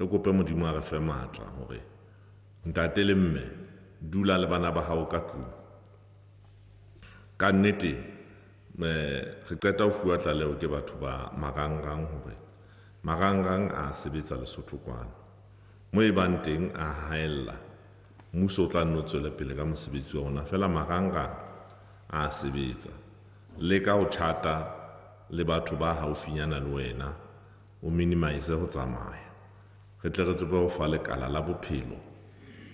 re kope Modimo a re fe matla hore ntate le mme dula le bana ba hao ka tlung. Ka nnete re qeta ho fuwa tlaleo ke batho ba marangrang hore marangrang a sebetsa Lesotho kwana moo e bang teng a haella mmuso o tla nno tswela pele ka mosebetsi wa ona fela marangrang a sebetsa le ka ho chata le batho ba haufinyana le wena o minimize ho tsamaya re tle re tsebe ho fa lekala la bophelo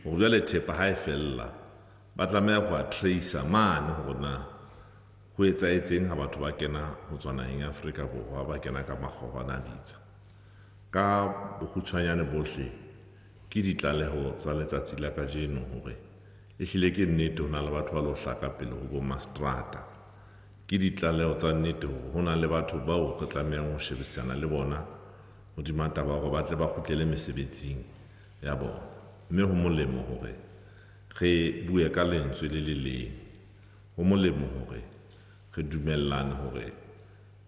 hore jwale thepa ha e fella ba tlameha ho a tracer mane hore na ho etsaetseng ha batho ba kena ho tswa naheng ya Afrika Borwa ba kena ka makgorwana a ditsa ka bokgutshwanyane bohle ke ditlaleho tsa letsatsi la kajeno hore ehlile ke nnete ho na le batho ba lo hlaka pele ho bo mastrata ke ditlaleho tsa nnete ho na le batho bao re tlamehang ho shebisana le bona hodima taba hore ba tle ba kgutlele mesebetsing ya bona mme ho molemo hore re bue ka lentswe le le leng ho molemo hore re dumellane hore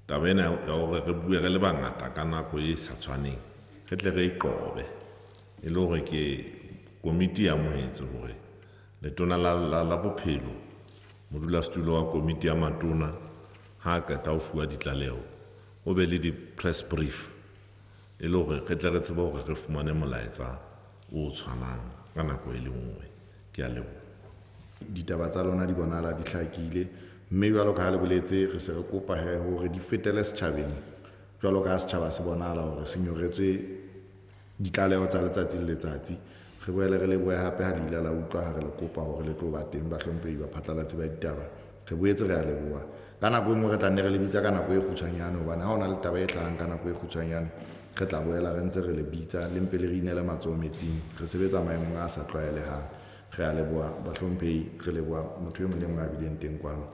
taba ena ya hore re bue re le bangata ka nako e sa tshwaneng re tle re iqobe e le hore ke komiti ya moetse hore letona la bophelo modulasetulo wa komiti ya matona ha qeta ho fuwa ditlaleho o be le di-press brief e le hore re tle re tsebe hore re fumane molaetsa o tshwanang ka nako e le nngwe ke a leboha. Ditaba tsa lona di bonala di hlakile mme jwalo ka ha le boletse re se re kopa hore di fetele setjhabeng jwalo ka setjhaba se bonala hore se nyoretswe ditlaleho tsa letsatsi le letsatsi re boele re lebohe hape ha le ile la utlwa ha re le kopa hore le tlo ba teng ba hlomphehi ba phatlalatsi ba ditaba re boetse re a leboha ka nako e nngwe re tla nne re le bitsa ka nako e kgutshwanyane hobane ha hona le taba e hlahang ka nako e kgutshwanyane re tla boela re ntse re le bitsa le mpe le re inele matsoho metsing re sebetsa maemong a sa tlwaelehang re a leboha ba hlomphehi re leboha motho e mong le mong a bileng teng kwano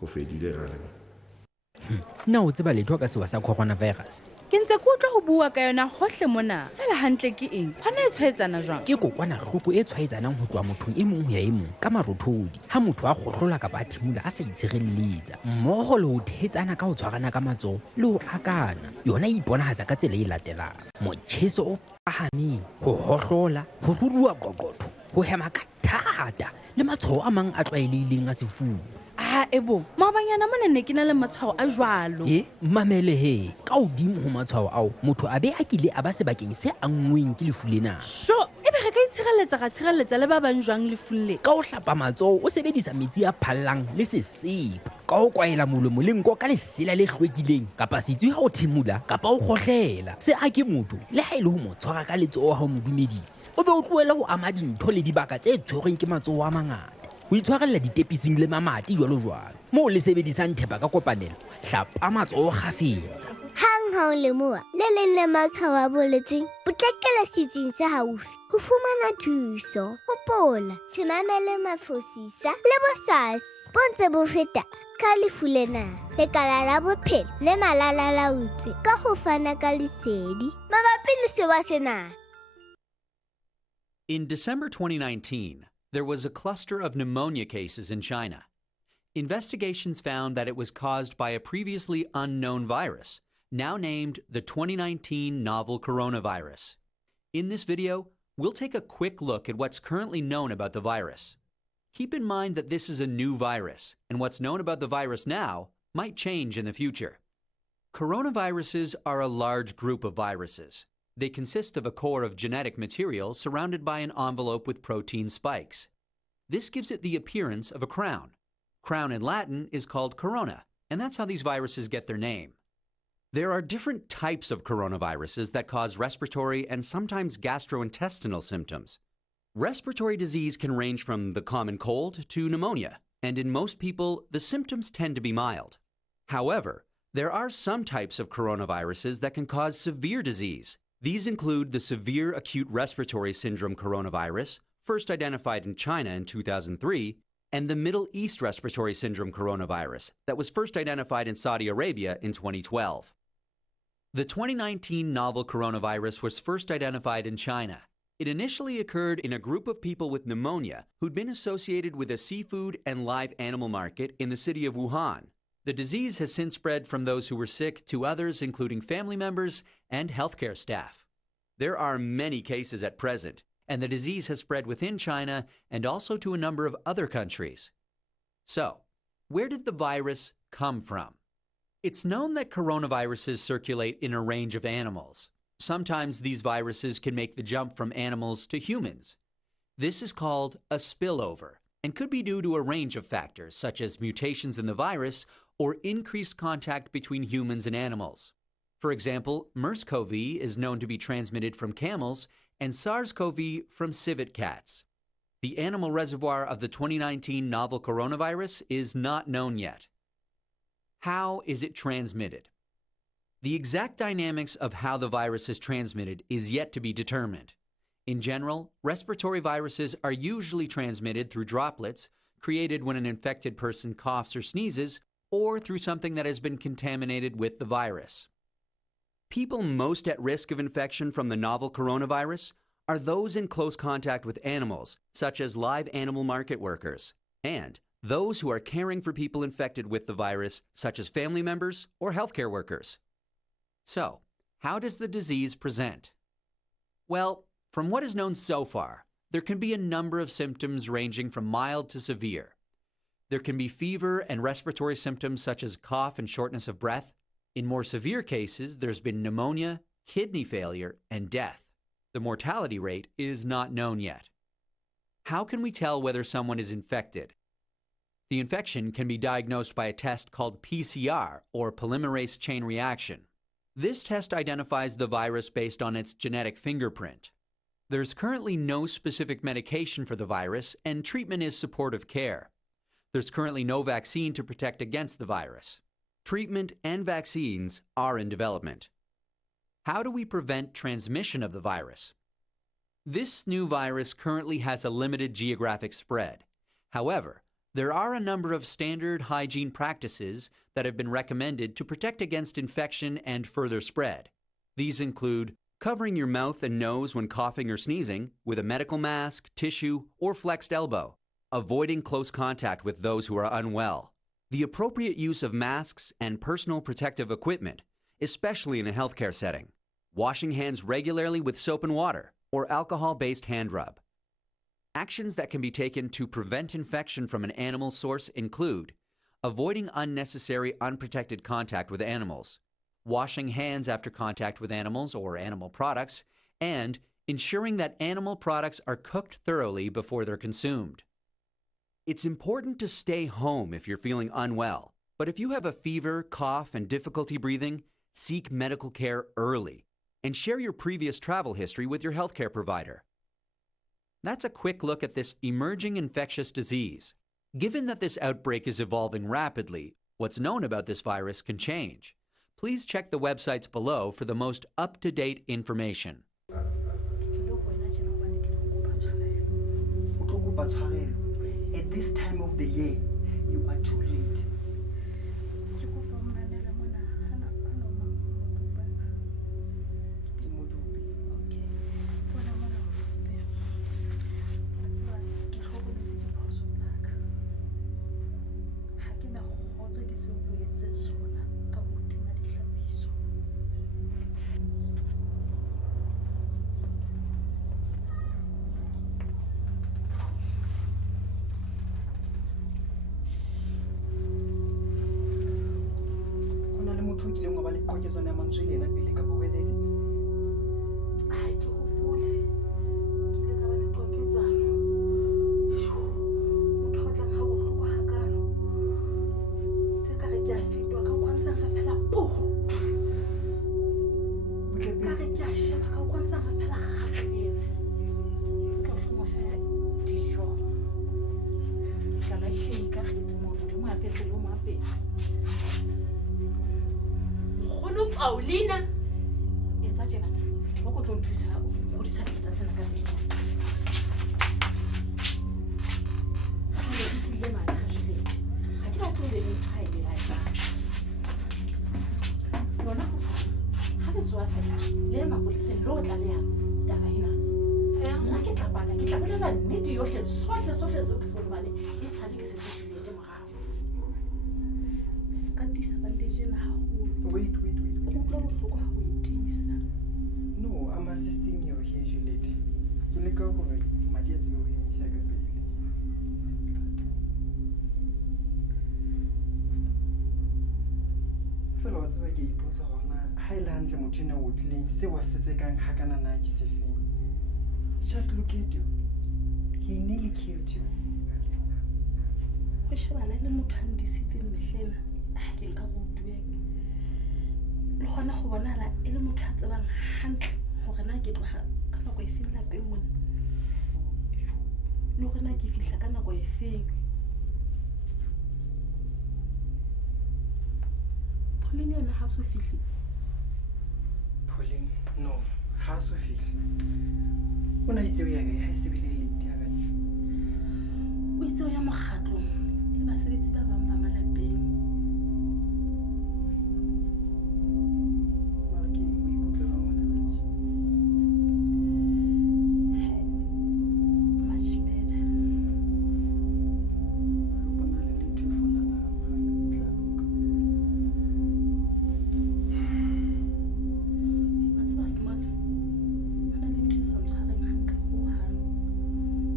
ho fedile re a leboha. Na o tseba letho ka sewa sa coronavirus? Ke ntse ke utlwa ho bua ka yona hohle mona fela hantle ke eng hona e tshwaetsana jwang? Ke kokwanahloko e tshwaetsanang ho tloha mothong e mong ho ya e mong ka marothodi ha motho a kgohlola kapa a thimula a sa itshireletsa mmoho le ho thetsana ka ho tshwarana ka matsoho le ho akana. Yona e iponahatsa ka tsela e latelang: motjheso o phahameng, ho hohlola, ho ruruha qoqotho, ho hema ka thata le matshwao a mang a tlwaelehileng a sefuba. Ebo maobanyana mona ne ke na le matshwao a jwalo. Mamele he, ka hodimo ho matshwao ao motho a be a kile a ba sebakeng se anngweng ke lefu lena. Ebe re ka itshireletsa le ba bang jwang lefung le? Ka ho hlapa matsoho o sebedisa metsi a phallang le sesepa, ka ho kwaela molomo le nko ka lesela le hlwekileng kapa setswi ha o thimula kapa o kgohlela. Se a ke motho le ha e le ho mo tshwara ka letsoho ha o mo dumedisa, o be o tlohele ho ama dintho le dibaka tse tshwerweng ke matsoho a mangata. Ho itshwarella ditepising le mamati jwalo moo le sebedisang thepa ka kopanelo, hlapa matsoho kgafetsa. Hang ha o lemoha le leng le matshwao a boletsweng, potlakela setsing se haufi ho fumana thuso. Hopola, se mamele mafosisa le boswasi bo ntse bo feta ka lefu lena. Lekala la bophelo le malalalaotswe ka ho fana ka lesedi mabapi le sewa sena. In December 2019, there was a cluster of pneumonia cases in China. Investigations found that it was caused by a previously unknown virus, now named the 2019 novel coronavirus. In this video, we'll take a quick look at what's currently known about the virus. Keep in mind that this is a new virus, and what's known about the virus now might change in the future. Coronaviruses are a large group of viruses. They consist of a core of genetic material surrounded by an envelope with protein spikes. This gives it the appearance of a crown. Crown in Latin is called corona, and that's how these viruses get their name. There are different types of coronaviruses that cause respiratory and sometimes gastrointestinal symptoms. Respiratory disease can range from the common cold to pneumonia, and in most people, the symptoms tend to be mild. However, there are some types of coronaviruses that can cause severe disease. These include the severe acute respiratory syndrome coronavirus, first identified in China in 2003, and the Middle East respiratory syndrome coronavirus that was first identified in Saudi Arabia in 2012. The 2019 novel coronavirus was first identified in China. It initially occurred in a group of people with pneumonia who'd been associated with a seafood and live animal market in the city of Wuhan. The disease has since spread from those who were sick to others, including family members and healthcare staff. There are many cases at present, and the disease has spread within China and also to a number of other countries. So, where did the virus come from? It's known that coronaviruses circulate in a range of animals. Sometimes these viruses can make the jump from animals to humans. This is called a spillover and could be due to a range of factors such as mutations in the virus or increased contact between humans and animals. For example, MERS-CoV is known to be transmitted from camels and SARS-CoV from civet cats. The animal reservoir of the 2019 novel coronavirus is not known yet. How is it transmitted? The exact dynamics of how the virus is transmitted is yet to be determined. In general, respiratory viruses are usually transmitted through droplets created when an infected person coughs or sneezes, or through something that has been contaminated with the virus. People most at risk of infection from the novel coronavirus are those in close contact with animals, such as live animal market workers, and those who are caring for people infected with the virus, such as family members or healthcare workers. So, how does the disease present? Well, from what is known so far, there can be a number of symptoms ranging from mild to severe. There can be fever and respiratory symptoms such as cough and shortness of breath. In more severe cases, there's been pneumonia, kidney failure, and death. The mortality rate is not known yet. How can we tell whether someone is infected? The infection can be diagnosed by a test called PCR, or polymerase chain reaction. This test identifies the virus based on its genetic fingerprint. There's currently no specific medication for the virus, and treatment is supportive care. There's currently no vaccine to protect against the virus. Treatment and vaccines are in development. How do we prevent transmission of the virus? This new virus currently has a limited geographic spread. However, there are a number of standard hygiene practices that have been recommended to protect against infection and further spread. These include covering your mouth and nose when coughing or sneezing with a medical mask, tissue, or flexed elbow, avoiding close contact with those who are unwell, the appropriate use of masks and personal protective equipment, especially in a healthcare setting, washing hands regularly with soap and water, or alcohol-based hand rub. Actions that can be taken to prevent infection from an animal source include avoiding unnecessary unprotected contact with animals, washing hands after contact with animals or animal products, and ensuring that animal products are cooked thoroughly before they're consumed. It's important to stay home if you're feeling unwell, but if you have a fever, cough, and difficulty breathing, seek medical care early and share your previous travel history with your healthcare provider. That's a quick look at this emerging infectious disease. Given that this outbreak is evolving rapidly, what's known about this virus can change. Please check the websites below for the most up-to-date information. At this time of the year, you are too late. Paulina, etsa tjena go go tlo nthusa go di sa feta tsena ka pele. Le mana ga jile. Ha ke ba tlo le ntsha ile la ba. Lona go sa. Ha le tswa fela le mapoleseng lo tla le ya taba ina. Ga ke tla baka ke tla bolela nnete yohle sohle se ke se bane e sa le ke se tsile te morao. Skatisa bandage na ha. Wait. No, No, I'm assisting emisa ka pele. Fela wa tseba ke ipotsa hona ha ile hantle motho ena o tlileng se wa setse kang hakana na ke se feng. Just look at you. He nearly killed you. Go shebana le motho a ndisitseng mehlena ha ke nka go duela. Le gona go bonala e le motho a tsebang hantle gore na ke tloga ka nako e feng lapeng mona. Le gona ke fihla ka nako e feng. Pauline yena ha so fihle. Pauline, no, ha so fihle. Ona itse o ya ga ha se bile late ya gane. O itse o ya mokgatlong le basebetsi ba bang ba malapeng. Mara ke o ikutlwa ngwana ba nje. Much better. Lo bona le ntho e fonang ha tla loka. What's was small? Hona le ntho e sa ntshwareng hantle ho hang.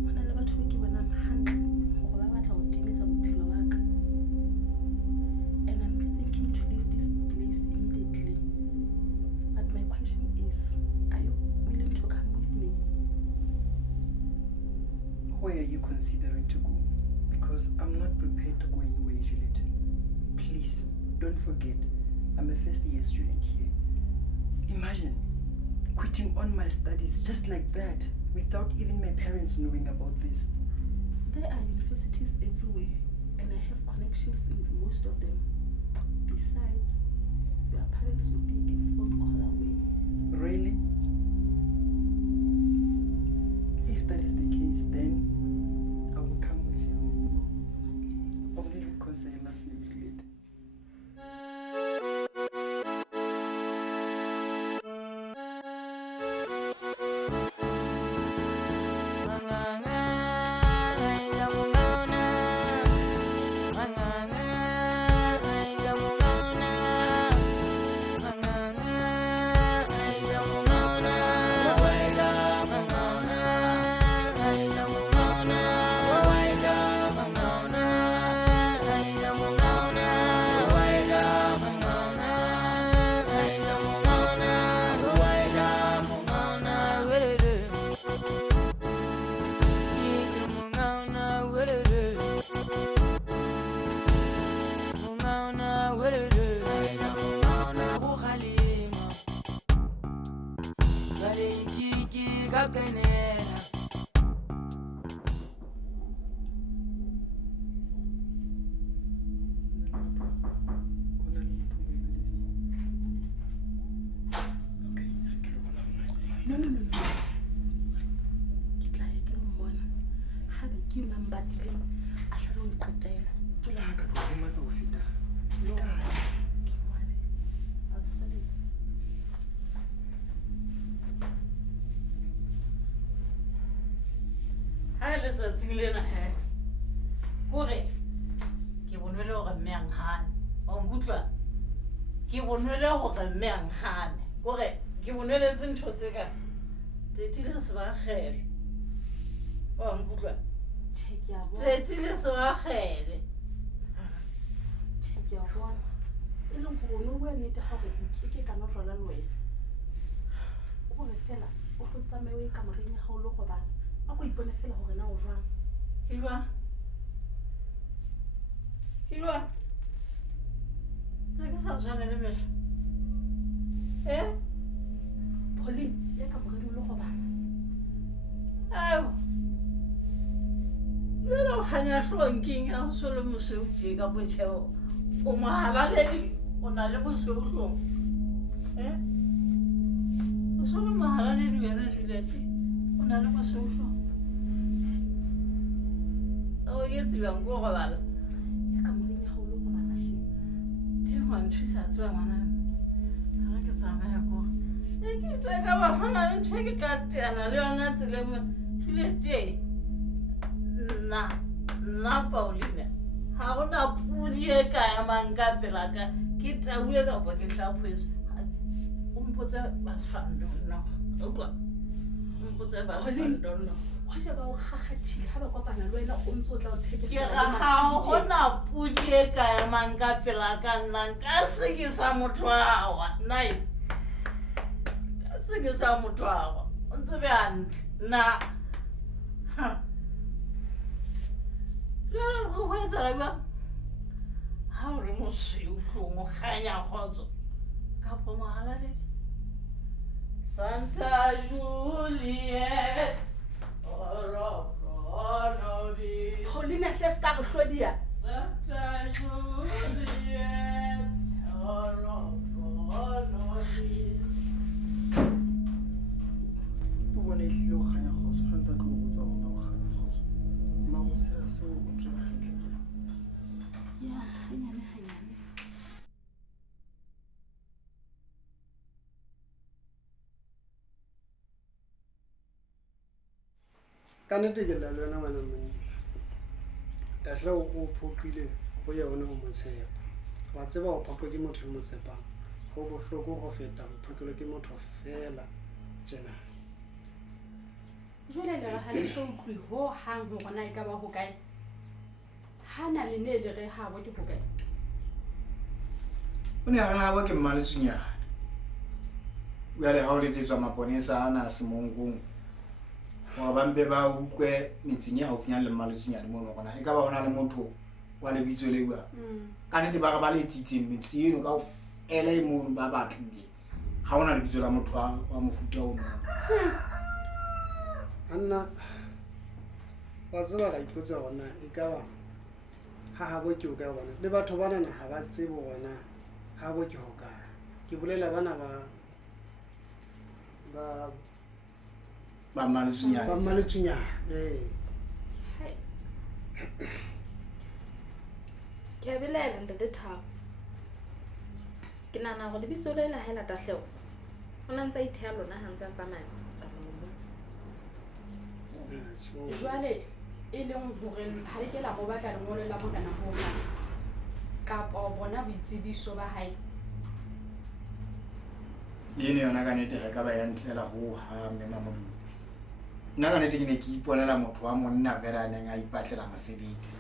Hona le batho ba ke bonang hantle hore ba batla ho timetsa bophelo ba ka. And I'm thinking to leave this place immediately. But my question is, are you willing to come with me? Where are you considering to go? Because I'm not prepared to go anywhere, Juliet. Please, don't forget, I'm a first year student here. Imagine quitting on my studies just like that, without even my parents knowing about this. There are universities everywhere, and I have connections in most of them. Besides, your parents will be a phone call away. Really? If that is the case, then I will come with you. Only because I love you, Juliet. No. Ke tla ya ke lo mmona. Haebe ke yona mbatlileng a tla lo nqetela. Jula ka tlo lematsa ho feta. Se No. kae? Don't worry. I'll sell it. Ha letsatsing lena he kore ke bonwele hore mme a nhane wa nkutlwa ke bonwele hore mme a nhane kore ke bonweletse ntho tse ka tetile sebakgele wa nkutlwa Check ya bona. tetile sebakgele Check ya bona. E leng gore no bua nnete ga gore ke ka notlala le wena. O gore fela o tlo tsamaye ka moreng ga o le go bana. A go ipone fela gore na o jwang. ke jwang tse ke sa tshwane le mehla Pauline, ya ka moreng o le go bana. Ao. Jwale o kganya hloonkeng ya ho so le moseo tje ka botjheo. O mohalaledi o na le moseo hlong. O so le mohalaledi wena Juliet. O na le moseo hlong. O yetse bjang ko robala. Ya ka moreng ga o le go bana hle. Teng wa nthusa tseba ngwana. Ha ke tsamaya ko. Ke tsaka ba hona le ntho e ke tla teana le yona tseleng Juliet. Na Pauline ha gona pudi e ka ya mang ka pela ka ke tauwe ka bo ke hlaphoetse o mpotse basfando no o kwa o mpotse basfando no Khosha ba o khakhathile ha ba kopana le wena o ntse o tla o Ke thekesela ra ha hona pudi e ka emang ka pela ka nna ka se ke sa motho wa nai. Ka se ke sa motho wa. O tsebe hantle na. Jwale ho etsahala jwang? Ha o le mosweu hlong o kganya kgotso kapa mohalaledi. Santa Juliet Paulina hle ska re hlodiya. Santa Juliet o bone ehlile o kganya kgotso ga ntse a tlo go botsa gona o kganya kgotso ma go sega seo o tseba gantle Ya, hanyane. ka nnete ke lla le wena ngwana monna tasla o phoqile go ye one go motshepa wa tseba go phaqwa ke motho yo motshepang go bohloko go feta go phaqelwa ke motho fela tjena. Jwale le ha le so utlwi ho hang ho rona e ka ba ho kae? Hana le ne le re ha bo ke ho kae? O ne a gawa ke mmaletsunyana o ya le ga o letsetswa maponesa ana semonkong gore ba mpe ba utlwe metseng e gaufinyane le mmaletsunyane mono gona e ka ba gona le motho wa lebitso le bua ka nnete ba re ba letsitseng metsi eno ka ela e mono ba batlile ga gona lebitso la motho wa mofuta o mono Anna wa tseba ka ipotsa gona e ka ba ha bo ke o ka bona le batho bana na ha ba tsebo gona ha bo ke ho ka ke bolela bana ba mmaletsunyana Hai. Ke a belela ntate Thabo. Ke nana go lebitso le la hela tahleo. Ona ntse ithea lona ha ntse tsamaya tsamaya. Jwale e leng hore ha le ke la go batla lengolo la morena ho ba kapa bona boitsebiso ba hae. ene yona ka nnete ga e ka ba ya ntlela go ha mme Mamollo nna ka nnete ke ne ke iponela motho wa monna fela a neng a ipatlela mosebetsi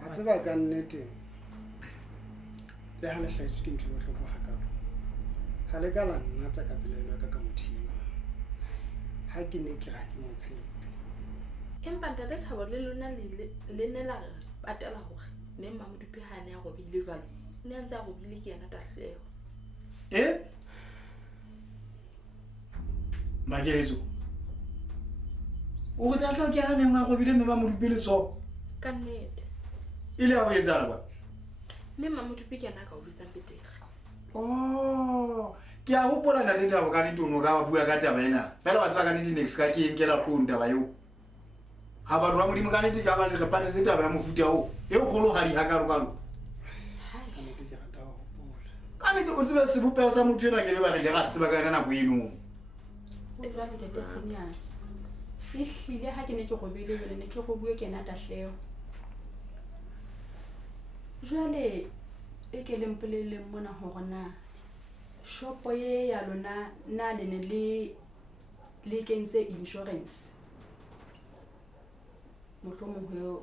wa tseba ka nnete le ha le hlaetswe ke ntho e bohloko hakalo ha le ka la nna tsa kapelelo ka mothima ha ke ne ke ra ke motshepe Empa ntate Thabo le lona le ne la re patela hore ne Mamodupi ha ne a go bile jwalo. Ne ntse a go bile ke yena tahleo. Makeletso o re tatla ke ana neng a go bile mme ba mo dipeletsong Ka nnete. ile a bo etsala ba Mme Mamodupi ke yena ka o bitsa betere. ke a gopola na le taba ka ditono ka ba bua ka taba ena fela ba tla ka di next ka ke enkela hlong taba eo ha ba rwa modimo ka nnete ka ba le re patetse taba ya mofuta o e kgolo ga di hakalo ka nnete ke rata ho gopola ka nnete o tsebe sebopego sa motho ena ke be ba re le ga se ba ka nako eno O jwale ntate Phineas. Ehlile ha ke ne ke go bile jwale ne ke go bue ke yena tahleo. Jwale e ke le mpoleleng mona hore na shopo ye ya lona na le ne le kentse insurance. Mohlomong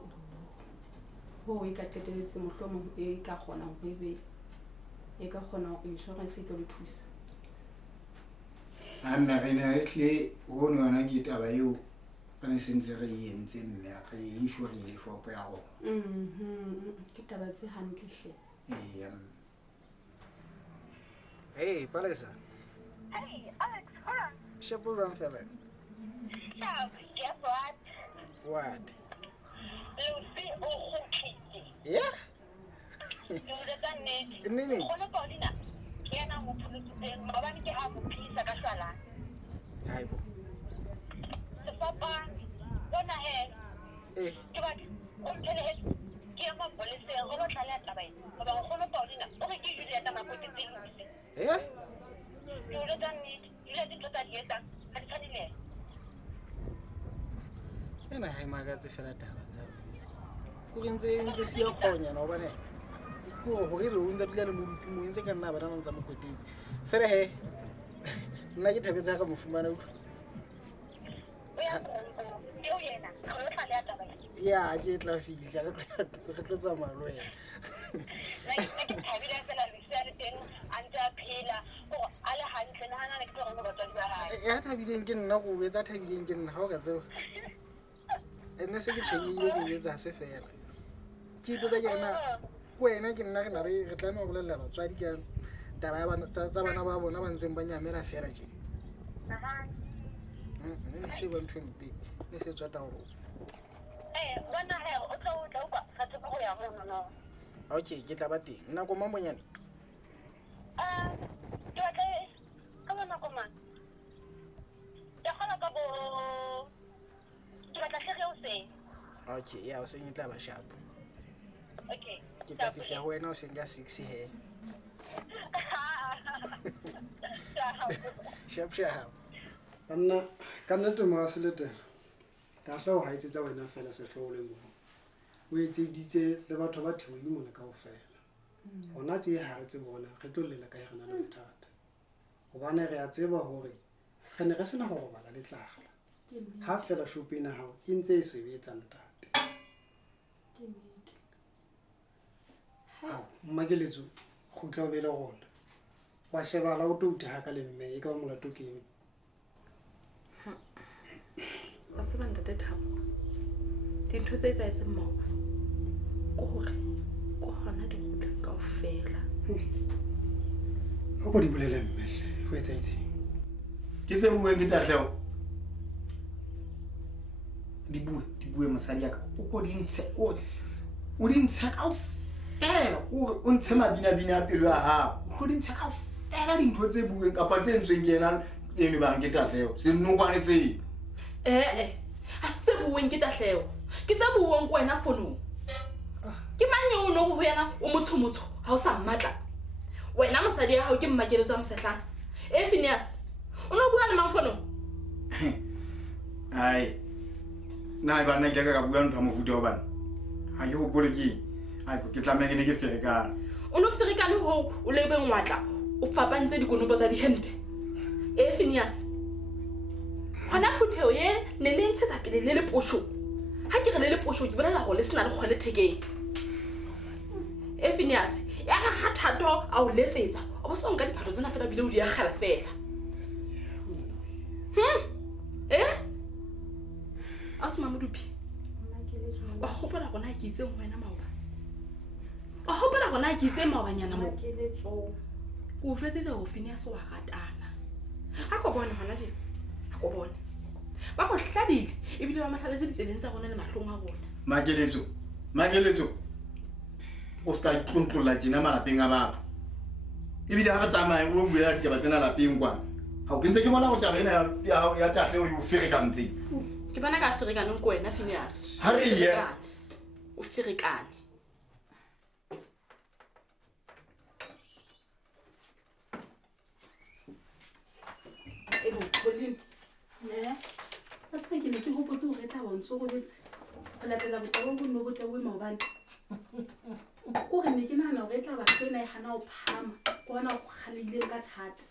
ho e ka qetelletse mohlomong e ka kgona ho ebe e ka kgona insurance e tlo le thusa. anna re ne re tle go ne yona ke taba eo ka ne sentse re entse mme re insurile shopo ya go Ke taba tse hantle hle. hey Palesa Hey, Alex, hold on. shepo run fela So, guess what? what Lucy Ohuki. yeah Nini? Kgone Paulina, ke yena mo pholositseng maobane ke ha mo phisa ka shwalane. hai bo Sefapano, bona he, ke batho o mphelehetse ke ya mapoleseng go lo tlaleha taba ena goba nkgono Paulina o re ke Julieta Mapotetseng Julieta nnete Julieta dintho tsa di etsang ga di tshwane le ena ha e makatse fela taba tsa o ntse se ya kgonya na hobane ko hore re o ntse dula le morupi mo ntse ka nna ba nna ntse mo kwetetse fela he nna ke thabetse ga mo fumana utlwa ya ke tla fika re tlo tsamaya le wena ya thabileng ke nna go betsa thabileng ke nna ga o ka tseba ene se ke tshwenyile go betsa se fela ke ipotsa ke rena ko wena ke nna re na re tlameya go bolelela batswadi ka taba tsa bana ba bona ba ntseng ba nyamela fela je ne se ba ntho mpe ne se tswa taolo okay ke tla ba teng nna ko mamonyane okay ya o seng e tla ba shapo ke tla fihla ho wena o seng ka 6 he shap anna ka nnete mo se lete ka hla o ha itse tsa wena fela se hlohole mo o etseditse le batho ba thiweng mona kaofela ona tje ha re tse bona re tlo lela ka irena le bothata gobane re a tseba hore re ne re sena go robala le tlagala ha fela shopina hao e ntse e sebetsa ntate mmakeletso go tla bele gona wa shebala o touti ha ka le mme e ka molato ke ba tseba ntate Thabo dintho tse etsaetseng maoba ko hore ko hona di gotla kaofela go di bolele mmehle go etsaetseng ke tse bue ke tatleo di bue mosadi ya ka o ko di ntshe o di ntshe kaofela o ntshe mabina a pelo ya hao o di ntshe kaofela dintho tse bueng kapa tse ntsweng ke ena eno bang ke tatleo se nnokwane tse a se bueng ke tatleo ke tse buong ko wena fonong ke mang yo no go yena o motshomotsho ha o sa mmatla wena mosadi ya hao ke mmakeletso a mosetlana Phineas o no bua le mang fonong ai na ba nna ke ka bua ntwa mofuta wa bana ha ke go bole ke tlameya ke ne ke ferekana o no ferekane ho o lebe ngwatla o fapantse dikonopo tsa dihempe Phineas hona phutheo ye ne le ntshetsa pele le posho ha ke re le posho ke bolela go le sena le kgole thekeng Phineas ya ga thato a o letsetsa o bo sonka diphatlo tsena fela bile o di agala fela a se mamodupi wa gopola gona ke itseng wena maoba wa gopola gona ke itseng maobanyana mo o jwetsetse go Phineas wa ratana ha ko bona hona je ha ko bona ba go hladile e bile ba mahlaletse ditsebeng tsa gona le mahlong a gona makeletso o ska itlontolla tsena malapeng a batho e bile ha re tsamaya o bua ditaba tsena lapeng kwa ha o kentse ke bona go taba ena ya tatleo e o ferekantse ke bona ka ferekaneng ko wena Phineas ha re ye o ferekane Colin a se ke ne ke hopotse go retla bontso go letse go latela botabo go no botabo maobane o re ne ke nahana go retla ba tsena e hana o phama go bona go khalile ka thata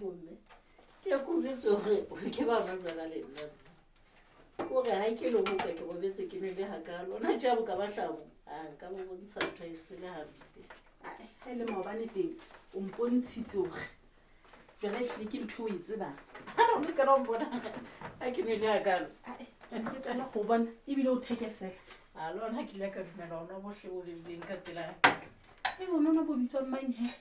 bomme ke kubetse gore ke ba bana le nna o re ha ke lo boka ke bobetse ke ne le hakalo na ja bo ka batlamo ka bo bontsha ntho e se le hampe ha le maobane teng o mpontshitse gore jwana hle ke ntho o e tsebang o ne ka ra mbona a ke ne le hakalo ke tla go bona e bile o thekesela a lona ke le ka dumela ona bohle bo beng ka tela e bona bo bitswa manye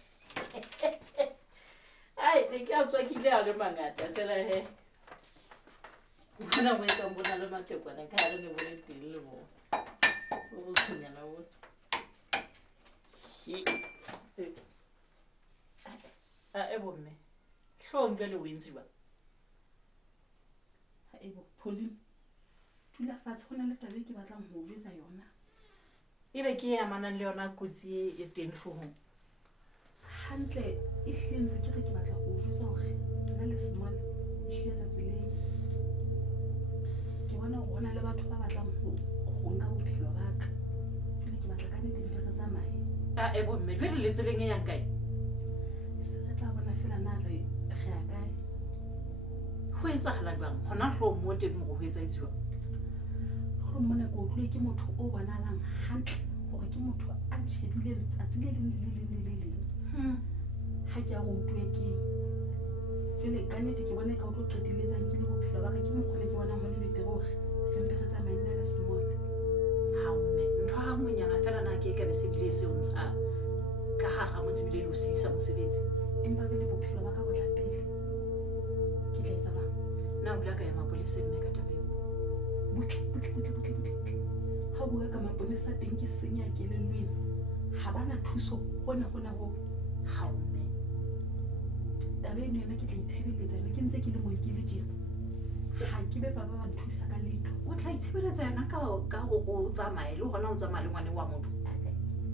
ai ne ke a tswa ke le a le mangata fela he bona go etsa bona le matekwana ka re ne bone teng le bo o tshonyana bo bomme hlong jwale o entsiwa Pauline tula fatshe go na le tabe ke batlang go jwetsa yona e be ke amanang le yona kotsi e teng hlogong hantle e hlentse ke re ke batla go jwetsa gore nna le small e hlile ka tseleng ke bona go bona le batho ba batlang go nka bophelo ba ka jwale ke batla ka nnete di re tsamaye bomme jwale le tseleng e yang kae se re tla bona fela na re ya kae go etsahala jwang hona hlo mo teng mo go etsaetsiwa go mona go utlwe ke motho o bonalang hantle gore ke motho a ntšhedile letsatsi le leng ha ke a go utlwe ke jele ka nnete ke bone ka o tlo qetiletsang ke le bophelo ba ka ke mokgole ke bona mo le betere gore re mpe re tsamaenne le small ha mme ntho ha monyana fela na ke ka be se bile se o ntsha ka ga mo tsebile le o sisa mosebetsi empa le bophelo ba ka go tla pele ke tla etsa bang na o bula ka ya mapoleseng mme ka tabe butle ha bua ka maponesa teng ke senya kelellweng ha bana thuso hona ho ha mme tabe eno yona ke tla itshebeletsa yona ke ntse ke le moikile tjena ha ke be ba nthusa ka letho o tla itshebeletsa yona ka go tsamaye le gona o tsamaya le ngwane wa motho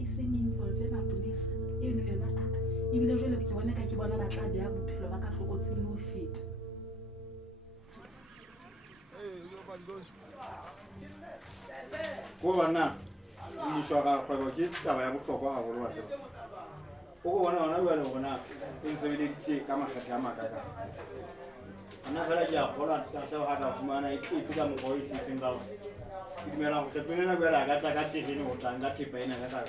e seng involve maponesa eno yona aka ebile jwale ke bona ka ke bona ba tla beya bophelo ba ka tlokotsing le ho feta ko bana di shwa kgwebo ke taba ya bohlokwa haholo wa tseba o go bona ona jwale gona e nsebeleditse ka makgethe a makaka ana fela ke a kgola tatlheo ga ka fumana e tletse ka mokgwa o e tletseng ka ke dumela go kgetlolela jwale a ka tla ka tegene go tlang ka thepa ena ka kae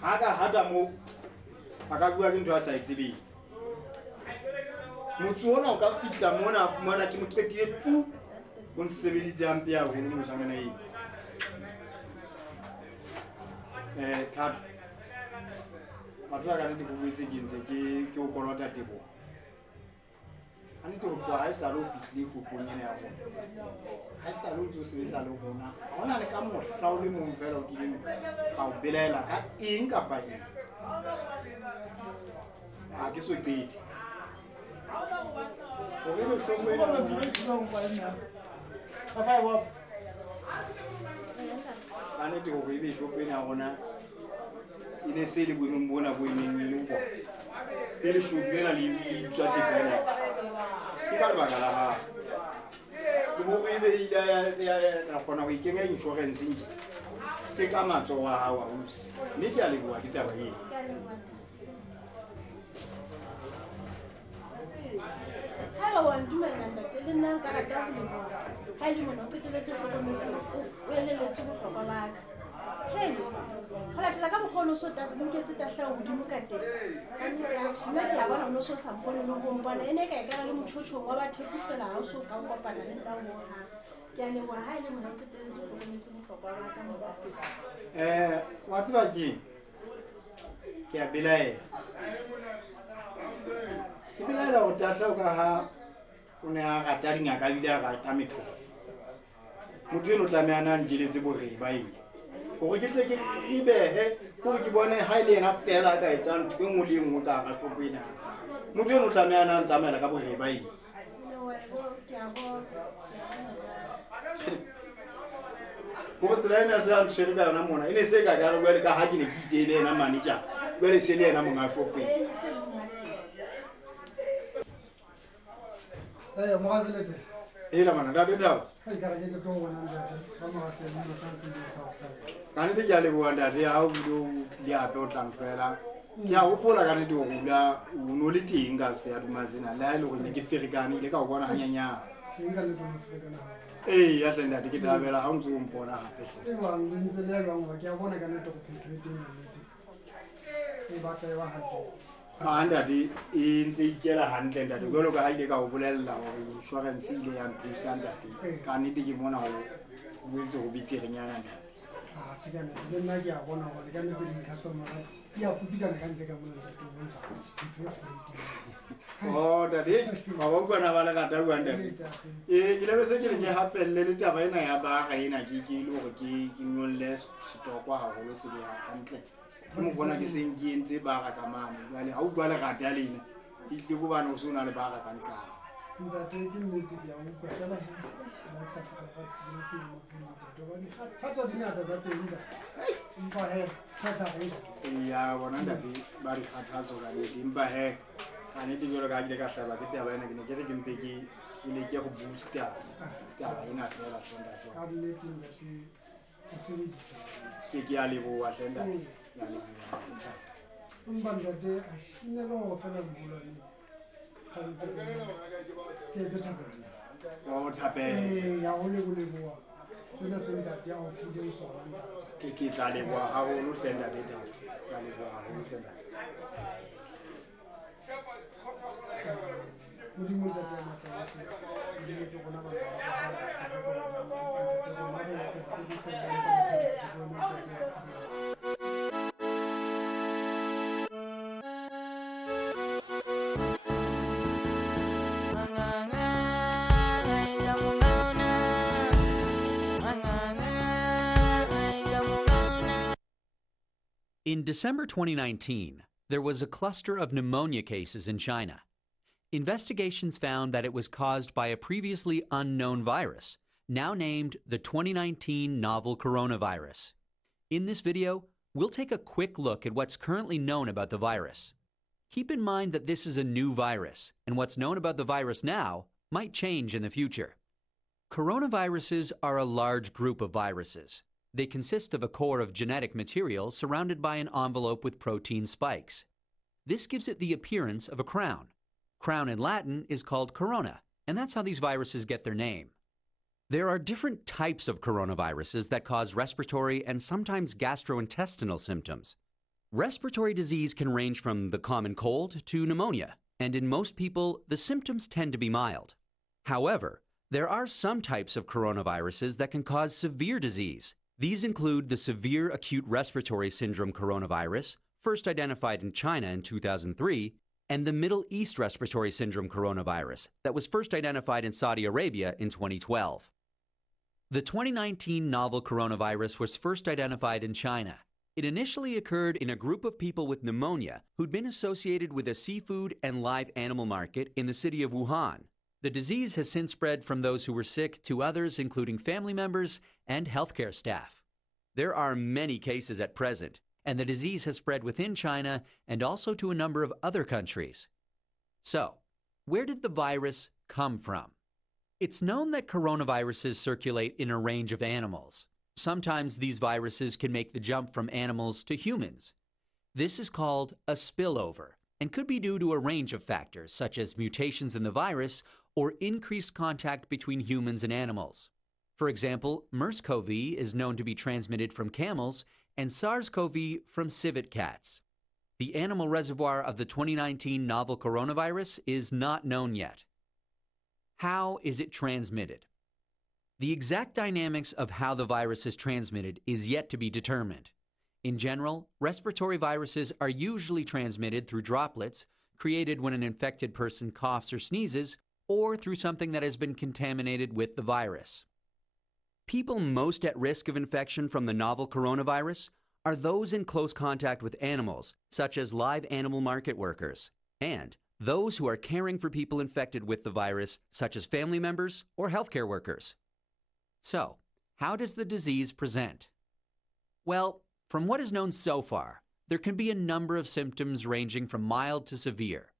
ha ka hata mo a ka bua ke ntho a sa itsebeng motho ona o ka fitla mona a fumana ke mo qetile tu o nsebeditse hampe ya holo moshangana eno thato batho ba ka nnete go buetse ke ntse ke o kolota tebo a nnete go tloa ga e sale o fitlhile fopong ena ya bona ga e sale o tse o sebetsa le gona go na le ka mohla o le mongwe fela o kileng ga o belaela ka eng kapa eng ga ke so qete ka nnete go ebe shopeng ya gona e ne se le boemeng bona bo emeng e le go bona pele shopi ena le tswa tepena ke ka lebaka la gago le go ebe ya kgona go ikenya insurance nje ke ka matso wa gago a usi mme ke a leboa ke taba eno ha wa dumela ntate le nna ka rata go leboa ha le mona o keteletse go hlokometse o eleletse bohlokwa ba ka hei go latela ka bokgono so ta nketse tatlhao godimo ka teng ka nnete ya nna ke a bona o no so sa mpone le go mpona e ne ka e kara le motšhotšhong wa batheku fela ga o so ka kopana le nna moga ke a leboa ha e le mona o keteletse go hlokometse bohlokwa ba ka moga wa tseba ke a belaela ke belaela go tatlhao ka ga o ne a rata dingaka bile a rata metholo motho eno o tlameana a njeletse borei ba eng gore ke tle ke ribehe gore ke bone ha e le ena fela a ka etsang ntho e nngwe le nngwe ka ga tlhoko ena motho eno o tlameana a ntsamaela ka borei ba eng gore tsela ena se a ntshwere ka yona mona e ne se ka kare jale ka ga ke ne ke itse e le ena manager jale se le ena monga shopeng Mogaselete. ela mana ntate taba Hai ka ke tlo bona ntate. Ba mogase mo sa se sa o fa. ka nnete ke a leboa ntate ha o bile o tlile hape o tlang fela ke a gopola ka nnete go bula o no le teng ka se ya dumasena le ha e le gore ne ke ferekane ile ka go bona ganyanyana Nka le bona ferekana. ee ya tle ntate ke tabela ga o ntse o mpona gape E bang ntse le bang ba ke a bona ka nnete go phethwe teng nnete. E ba tla ba hatse. a ntate e ntse ikela hantle ntate jalo ka ha ile ka go bolelela gore insurance ile ya nthusa ntate ka nnete ke bona go boetse go beterenyana ntate Ah, se ka nnete le nna ke a bona gore ka nnete di customer ya kutikana ka ntle ka mona ntate o bontsha ntho e kgolo. o tate ba ba utlwana ba le gata bua ntate ee ke lebe se ke re ke gapelele le taba ena ya baga ena ke ile gore ke nyolle setokwa gagolo se beya gantle ke mo bona ke seng ke entse baga ka mane jale ga utlwa legata ya leina etlile ko bane o se o na le baga ka ntlana Ntate ke nnete ke a utlwa fela la ke sa se ka tsena se mo pula ntate hobane ga tswa dingaka tsa teng da empa he kgetha go ya bona ntate ba re kgathatso ka nnete empa he ka nnete jalo ka ile ka hlaba ke taba ena ke ne ke re ke mpe ke ke ne ke go booster taba ena fela hlendate ka nnete ntate o sebedisa ke a leboha hlendate ke a leboha empa ntate a shinele go fela mmolwane kgante ke etse thapelo o thapela ya go leboa sena se ntate a go file sona ntate ke tla leboha haholo hlendate taba tla leboha haholo hlendate modimo ntate a matlaohle ebile ke gona In December 2019, there was a cluster of pneumonia cases in China. Investigations found that it was caused by a previously unknown virus, now named the 2019 novel coronavirus. In this video, we'll take a quick look at what's currently known about the virus. Keep in mind that this is a new virus, and what's known about the virus now might change in the future. Coronaviruses are a large group of viruses. They consist of a core of genetic material surrounded by an envelope with protein spikes. This gives it the appearance of a crown. Crown in Latin is called corona, and that's how these viruses get their name. There are different types of coronaviruses that cause respiratory and sometimes gastrointestinal symptoms. Respiratory disease can range from the common cold to pneumonia, and in most people, the symptoms tend to be mild. However, there are some types of coronaviruses that can cause severe disease. These include the severe acute respiratory syndrome coronavirus, first identified in China in 2003, and the Middle East respiratory syndrome coronavirus that was first identified in Saudi Arabia in 2012. The 2019 novel coronavirus was first identified in China. It initially occurred in a group of people with pneumonia who'd been associated with a seafood and live animal market in the city of Wuhan. The disease has since spread from those who were sick to others, including family members and healthcare staff. There are many cases at present, and the disease has spread within China and also to a number of other countries. So, where did the virus come from? It's known that coronaviruses circulate in a range of animals. Sometimes these viruses can make the jump from animals to humans. This is called a spillover and could be due to a range of factors, such as mutations in the virus or increased contact between humans and animals. For example, MERS-CoV is known to be transmitted from camels and SARS-CoV from civet cats. The animal reservoir of the 2019 novel coronavirus is not known yet. How is it transmitted? The exact dynamics of how the virus is transmitted is yet to be determined. In general, respiratory viruses are usually transmitted through droplets created when an infected person coughs or sneezes, or through something that has been contaminated with the virus. People most at risk of infection from the novel coronavirus are those in close contact with animals, such as live animal market workers, and those who are caring for people infected with the virus, such as family members or healthcare workers. So, how does the disease present? Well, from what is known so far, there can be a number of symptoms ranging from mild to severe.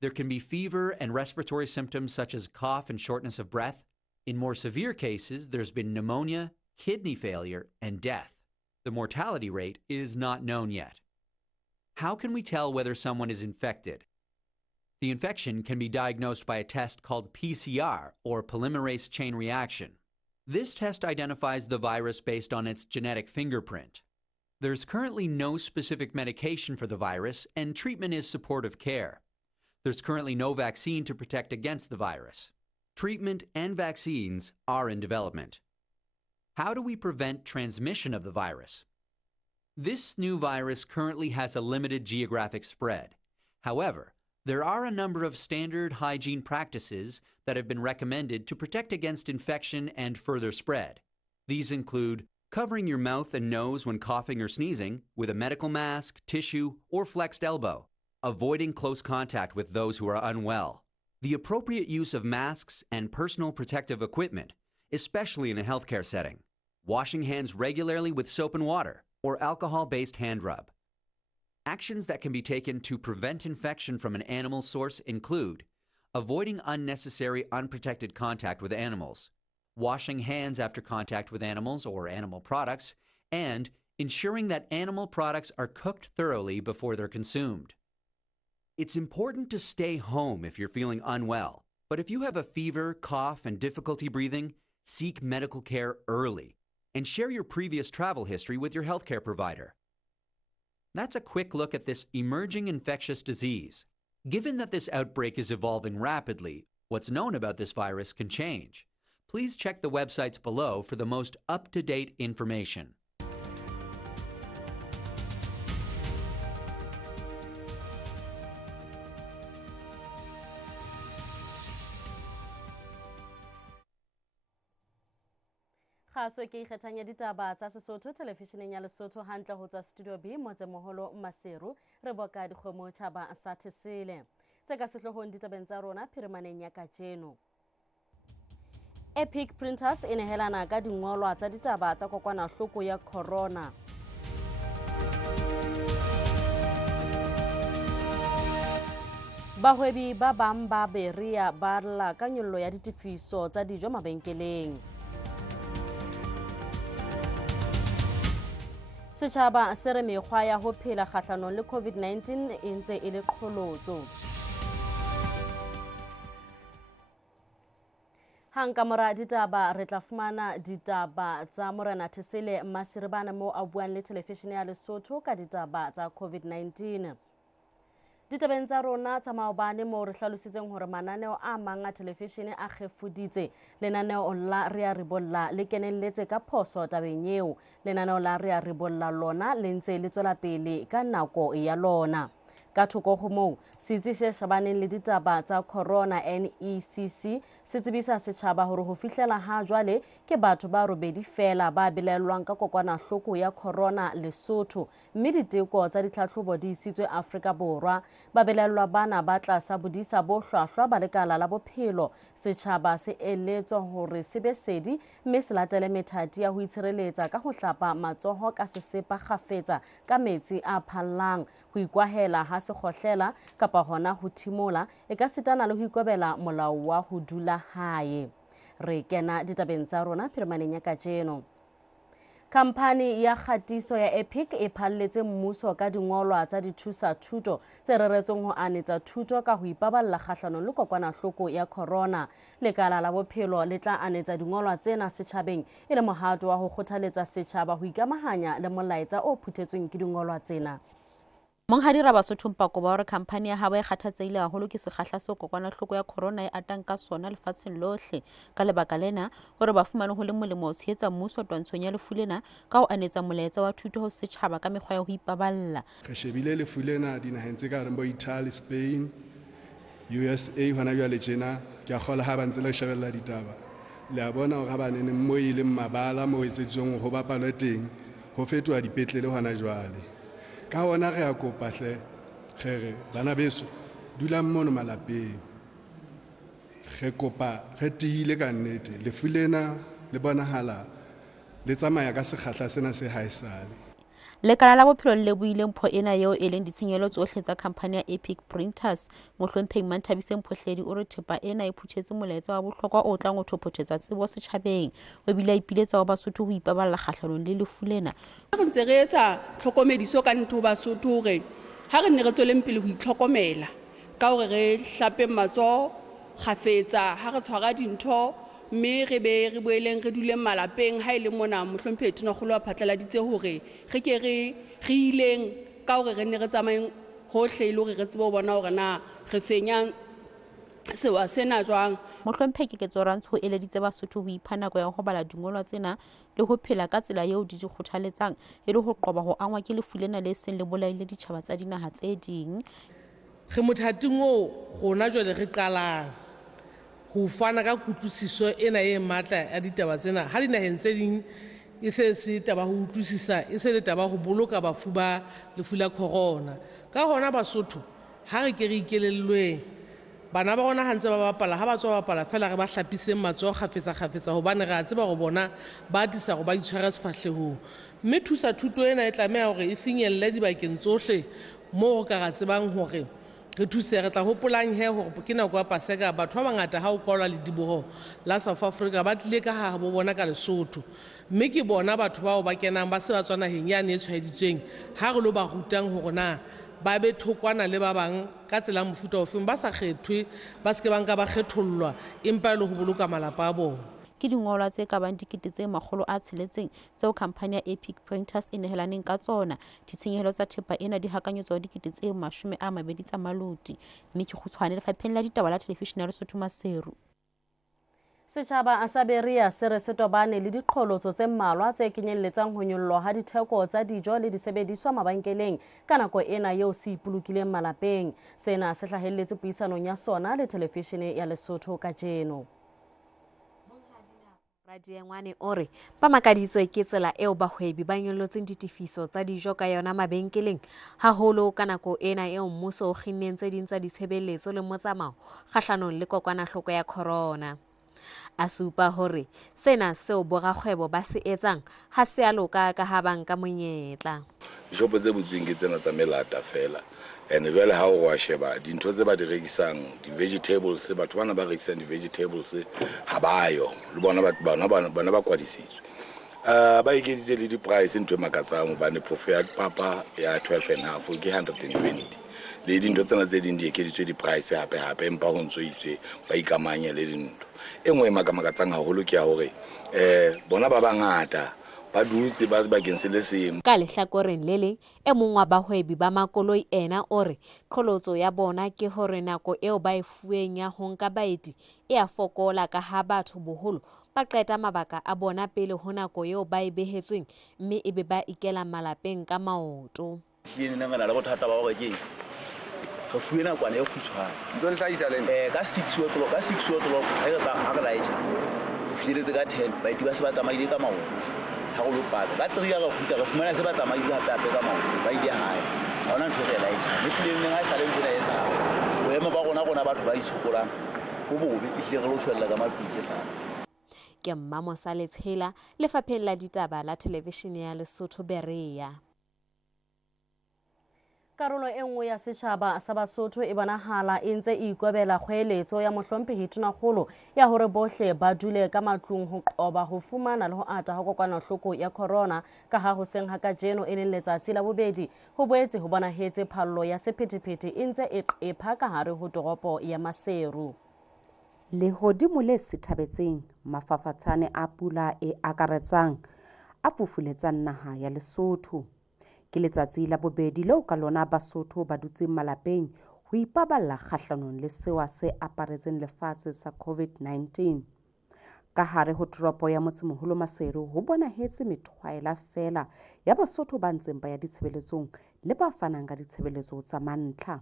There can be fever and respiratory symptoms such as cough and shortness of breath. In more severe cases, there's been pneumonia, kidney failure, and death. The mortality rate is not known yet. How can we tell whether someone is infected? The infection can be diagnosed by a test called PCR, or polymerase chain reaction. This test identifies the virus based on its genetic fingerprint. There's currently no specific medication for the virus, and treatment is supportive care. There's currently no vaccine to protect against the virus. Treatment and vaccines are in development. How do we prevent transmission of the virus? This new virus currently has a limited geographic spread. However, there are a number of standard hygiene practices that have been recommended to protect against infection and further spread. These include covering your mouth and nose when coughing or sneezing with a medical mask, tissue, or flexed elbow, avoiding close contact with those who are unwell, the appropriate use of masks and personal protective equipment, especially in a healthcare setting, washing hands regularly with soap and water or alcohol-based hand rub. Actions that can be taken to prevent infection from an animal source include avoiding unnecessary, unprotected contact with animals, washing hands after contact with animals or animal products, and ensuring that animal products are cooked thoroughly before they're consumed. It's important to stay home if you're feeling unwell, but if you have a fever, cough, and difficulty breathing, seek medical care early and share your previous travel history with your healthcare provider. That's a quick look at this emerging infectious disease. Given that this outbreak is evolving rapidly, what's known about this virus can change. Please check the websites below for the most up-to-date information. kgaso ke ikgethang ya ditaba tsa Sesotho televisioneng ya Lesotho hantle ho tswa studio B motsemoholo Maseru re boka dikgomo tjhaba sa Thesele tse ka sehlohong ditabeng tsa rona phirimaneng ya kajeno. Epic Printers e nehelana ka dingolwa tsa ditaba tsa kokwanahloko ya corona. Bahwebi ba bang ba beria ba lla ka nyollo ya ditifiso tsa dijo mabenkeleng. Setjhaba se re mekgwa ya ho phela kgahlanong le COVID-19 e ntse e le qholotso. Hanka mora ditaba re tla fumana ditaba tsa Morena Thesele Mmasiribana mo a buang le televishene ya Lesotho ka ditaba tsa COVID-19. Ditabeng tsa rona tsa maobane mo re hlalositseng hore mananeo a mang a televishene a khefuditse lenaneo la Rea Ribolla le kenelletse ka phoso tabeng eo. Lenaneo la Rea Ribolla lona le ntse le tswela pele ka nako ya lona. Ka thoko ho moo setsi se shabaneng le ditaba tsa corona NECC se tsebisa setjhaba hore ho fihlela ha jwale ke batho ba robedi fela ba belellwang ka kokwanahloko ya corona Lesotho, mme diteko tsa ditlhahlobo di isitswe Afrika Borwa. Ba belellwa bana ba tlasa bodisa bo hlwahlwa ba lekala la bophelo. Setjhaba se eletswa hore se be sedi mme se latele methati ya ho itshireletsa ka ho hlapa matsoho ka sesepa kgafetsa ka metsi a phallang, ho ikwahela ha se khohlela kapa hona ho thimola e ka sitana le ho ikobela molao wa ho dula hae. Re kena ditabeng tsa rona phirimaneng ya kajeno. Kampani ya khatiso ya Epic e phalletse mmuso ka dingolwa tsa dithusa thuto tse reretsweng ho anetsa thuto ka ho ipaballa kgahlanong le kokwanahloko ya corona. Lekala la bophelo le tla anetsa dingolwa tsena setjhabeng e le mohato wa ho kgothaletsa setjhaba ho ikamahanya le molaetsa o phuthetsweng ke dingolwa tsena. Monghadi Basotho Mpako ba hore khampani ya habo e kgathatseile haholo ke sekgahla se kokwanahloko ya corona e atang ka sona lefatsheng lohle. Ka lebaka lena hore ba fumane ho le molemo ho tshehetsa mmuso twantshong ya lefu lena ka ho anetsa molaetsa wa thuto ho setjhaba ka mekgwa ya ho ipaballa. Re shebile lefu lena dinaheng tse ka reng bo Italy, Spain, USA hona jwale tjena ke a kgola ha ba ntse le shebella ditaba. Le a bona hore ha ba nene mo ile mabala mo etsetsweng ho bapalwa teng ho fetwa dipetlele hona jwale. Ka hona re a kopa hle kgere bana beso dulang mono malapeng. Re kopa re tiile ka nnete lefu lena le bonahala le tsamaya ka sekgahla sena se haesale. Lekala la bophelo le buile mpho ena eo e leng ditshenyehelo tsohle tsa khampani ya Epic Printers. Mohlomphehi Manthabise Mphohledi o re thepa ena e phuthetse molaetsa wa bohlokwa o tlang ho thopothetsa tsebo setjhabeng. O bile a ipiletsa ho Basotho ho ipaballa kgahlanong le lefu lena. Re ntse re etsa tlhokomediso ka ntho Basotho hore ha re ne re tsweleng pele ho itlhokomela ka hore re hlape matsoho kgafetsa ha re tshwara dintho mme re be re boeleng re dule malapeng ha ile mona mohlomphehi Tonakgolo wa phatlaladitse hore re ke re ileng ka hore re ne re tsamayeng hohle ile hore re tsebe ho bona hore na re fenyang sewa sena jwang. Mohlomphehi Keketsorantsho ho eleditse Basotho ho ipha nako ya ho bala dingolwa tsena le ho phela ka tsela eo di kgothaletsang e le ho qoba ho angwa ke lefu lena le seng le bolaile ditjhaba tsa dinaha tse ding. Re mothating o rona jwale re qalang ho fana ka kutlwisiso ena e matla ya ditaba tsena ha dinaheng tse ding e se se taba ho utlwisisa e se le taba ho boloka bafu ba lefu la corona. Ka hona Basotho ha re ke re ikelellwe bana ba rona ha ntse ba bapala ha ba tswa bapala fela re ba hlapiseng matsoho kgafetsa hobane re a tseba hore bona ba atisa hore ba itshwara sefahlehong. Mme thusa thuto ena e tlameha hore e finyelle dibakeng tsohle moo re ka ra tsebang hore re thuse re tla hopolang he hore ke nako ya Paseka batho ba bangata ha o kwalwa le diboho la South Africa ba tlile ka ha bo bona ka Lesotho mme ke bona batho bao ba kenang ba se ba tswana heng yane e tshwaeditsweng ha re lo ba rutang hore na ba be thokwana le ba bang ka tsela mofuta ofeng ba sa kgethwe ba se ke ba nka ba kgethollwa empa le ho boloka malapa a bona. Ke dingolwa tse ka bang 600 tseo khamphani ya Epic Printers e nehelaneng ka tsona. Ditshenyehelo tsa thepa ena di hakanyetswa 20 tsa maloti mme ke kgutshwane lefapheng la ditaba la telefishene ya Lesotho Maseru. Setjhaba sa Beria se re se tobane le diqholotso tse mmalwa tse kenyelletsang ho nyollwa ha ditheko tsa dijo le disebediswa mabenkeleng ka nako ena eo se ipolokileng malapeng. Sena se hlahelletse puisanong ya sona le telefishene ya Lesotho kajeno. Radiengwane ore ba makaditswe ke tsela eo bahwebi ba nyollotseng ditifiso tsa dijo ka yona mabenkeleng haholo ka nako ena eo mmuso o kginneng tse ding tsa ditshebeletso le motsamao kgahlanong le kokwanahloko ya corona. A supa hore sena seo borakgwebo ba se etsang ha se a loka ka ha banka monyetla. Dishopo tse butsweng ke tsena tsa melata fela ene jwale ha o wa sheba dintho tse ba di rekisang di-vegetables batho bana ba rekisang di-vegetables ha bayo le bona ba kwadisitswe ba ikeditse le di-price ntho e makatsang hobane phoofo ya papa ya 12.5 ke 120 le dintho tsena tse ding di ekeditswe di-price hape empa ho ntso itswe ba ikamanya le dintho e nngwe e makamakatsang haholo ke ya hore bona ba bangata ba dutse ba se bakeng se le seng. Ka lehlakoreng le leng e mong wa bahwebi ba makoloi ena ore qholotso ya bona ke hore nako eo ba e fuweng ya ho nka baeti e a fokola ka ha batho boholo ba qeta mabaka a bona pele ho nako eo ba e behetsweng mme ebe ba ikela malapeng ka maoto. Hlene nna ngana le bothata ba hore ke re fuwe nakwana e kgutshwane ntse le hlahisa le ka 6 o'clock ha re la etsa fihleletse ka 10 baeti ba se ba tsamaile ka maoto ha go lo paka ka 3 ya go khutla re fumana se ba tsamaile hape ka maoto ba ile hae ha ona ntho re la etsa le hlene ha sa le ntse la etsa boemo ba rona batho ba itshokolang bo bobe e hle re lo tshwella ka mapike fa ke mmamo sa letshela lefapheng la ditaba la televishene ya Lesotho Beria. Karolo e nngwe ya setjhaba sa Basotho e bonahala e ntse e ikobela kgoeletso ya mohlomphehi tonakgolo ya hore bohle ba dule ka matlung ho qoba ho fumana le ho ata ha kokwanahloko ya corona ka ha ho seng ha kajeno e leng letsatsi la bobedi ho boetse ho bonahetse phallo ya sephethephethe e ntse e qepha ka hare ho toropo ya Maseru. Lehodimo le sithabetseng mafafatshane a pula e akaretsang a fufuletsang naha ya Lesotho. Ke letsatsi la bobedi leo ka lona Basotho ba dutseng malapeng ho ipaballa kgahlanong le sewa se aparetseng lefatshe sa COVID-19. Ka hare ho toropo ya Motsemoholo Maseru ho bonahetse methwaela fela ya Basotho ba ntseng ba ya ditshebeletsong le ba fanang ka ditshebeletso tsa mantlha.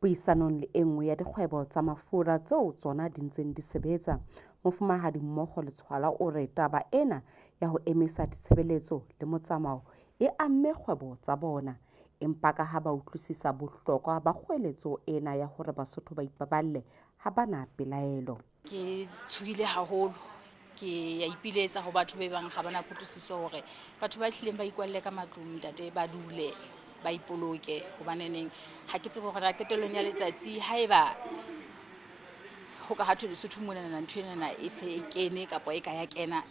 Puisanong le enngwe ya dikgwebo tsa mafura tseo tsona di ntseng di sebetsa, mofumahadi mmoho Letshwala o re taba ena ya ho emisa ditshebeletso le motsamao e amme kgwebo tsa bona empa ka ha ba utlwisisa bohlokwa ba kgoeletso ena ya hore Basotho ba ipaballe ha bana pelaelo. Ke tshuhile haholo ke ya ipiletsa ho batho ba bang ha bana kutlwisiso hore batho ba hlileng ba ikwalle ka matlung ntate ba dule ba ipoloke hobaneneng ha ke tsebe hore qetellong ya letsatsi haeba ho ka hatho Lesotho mona ntho ena e se e kene kapa e ka ya kena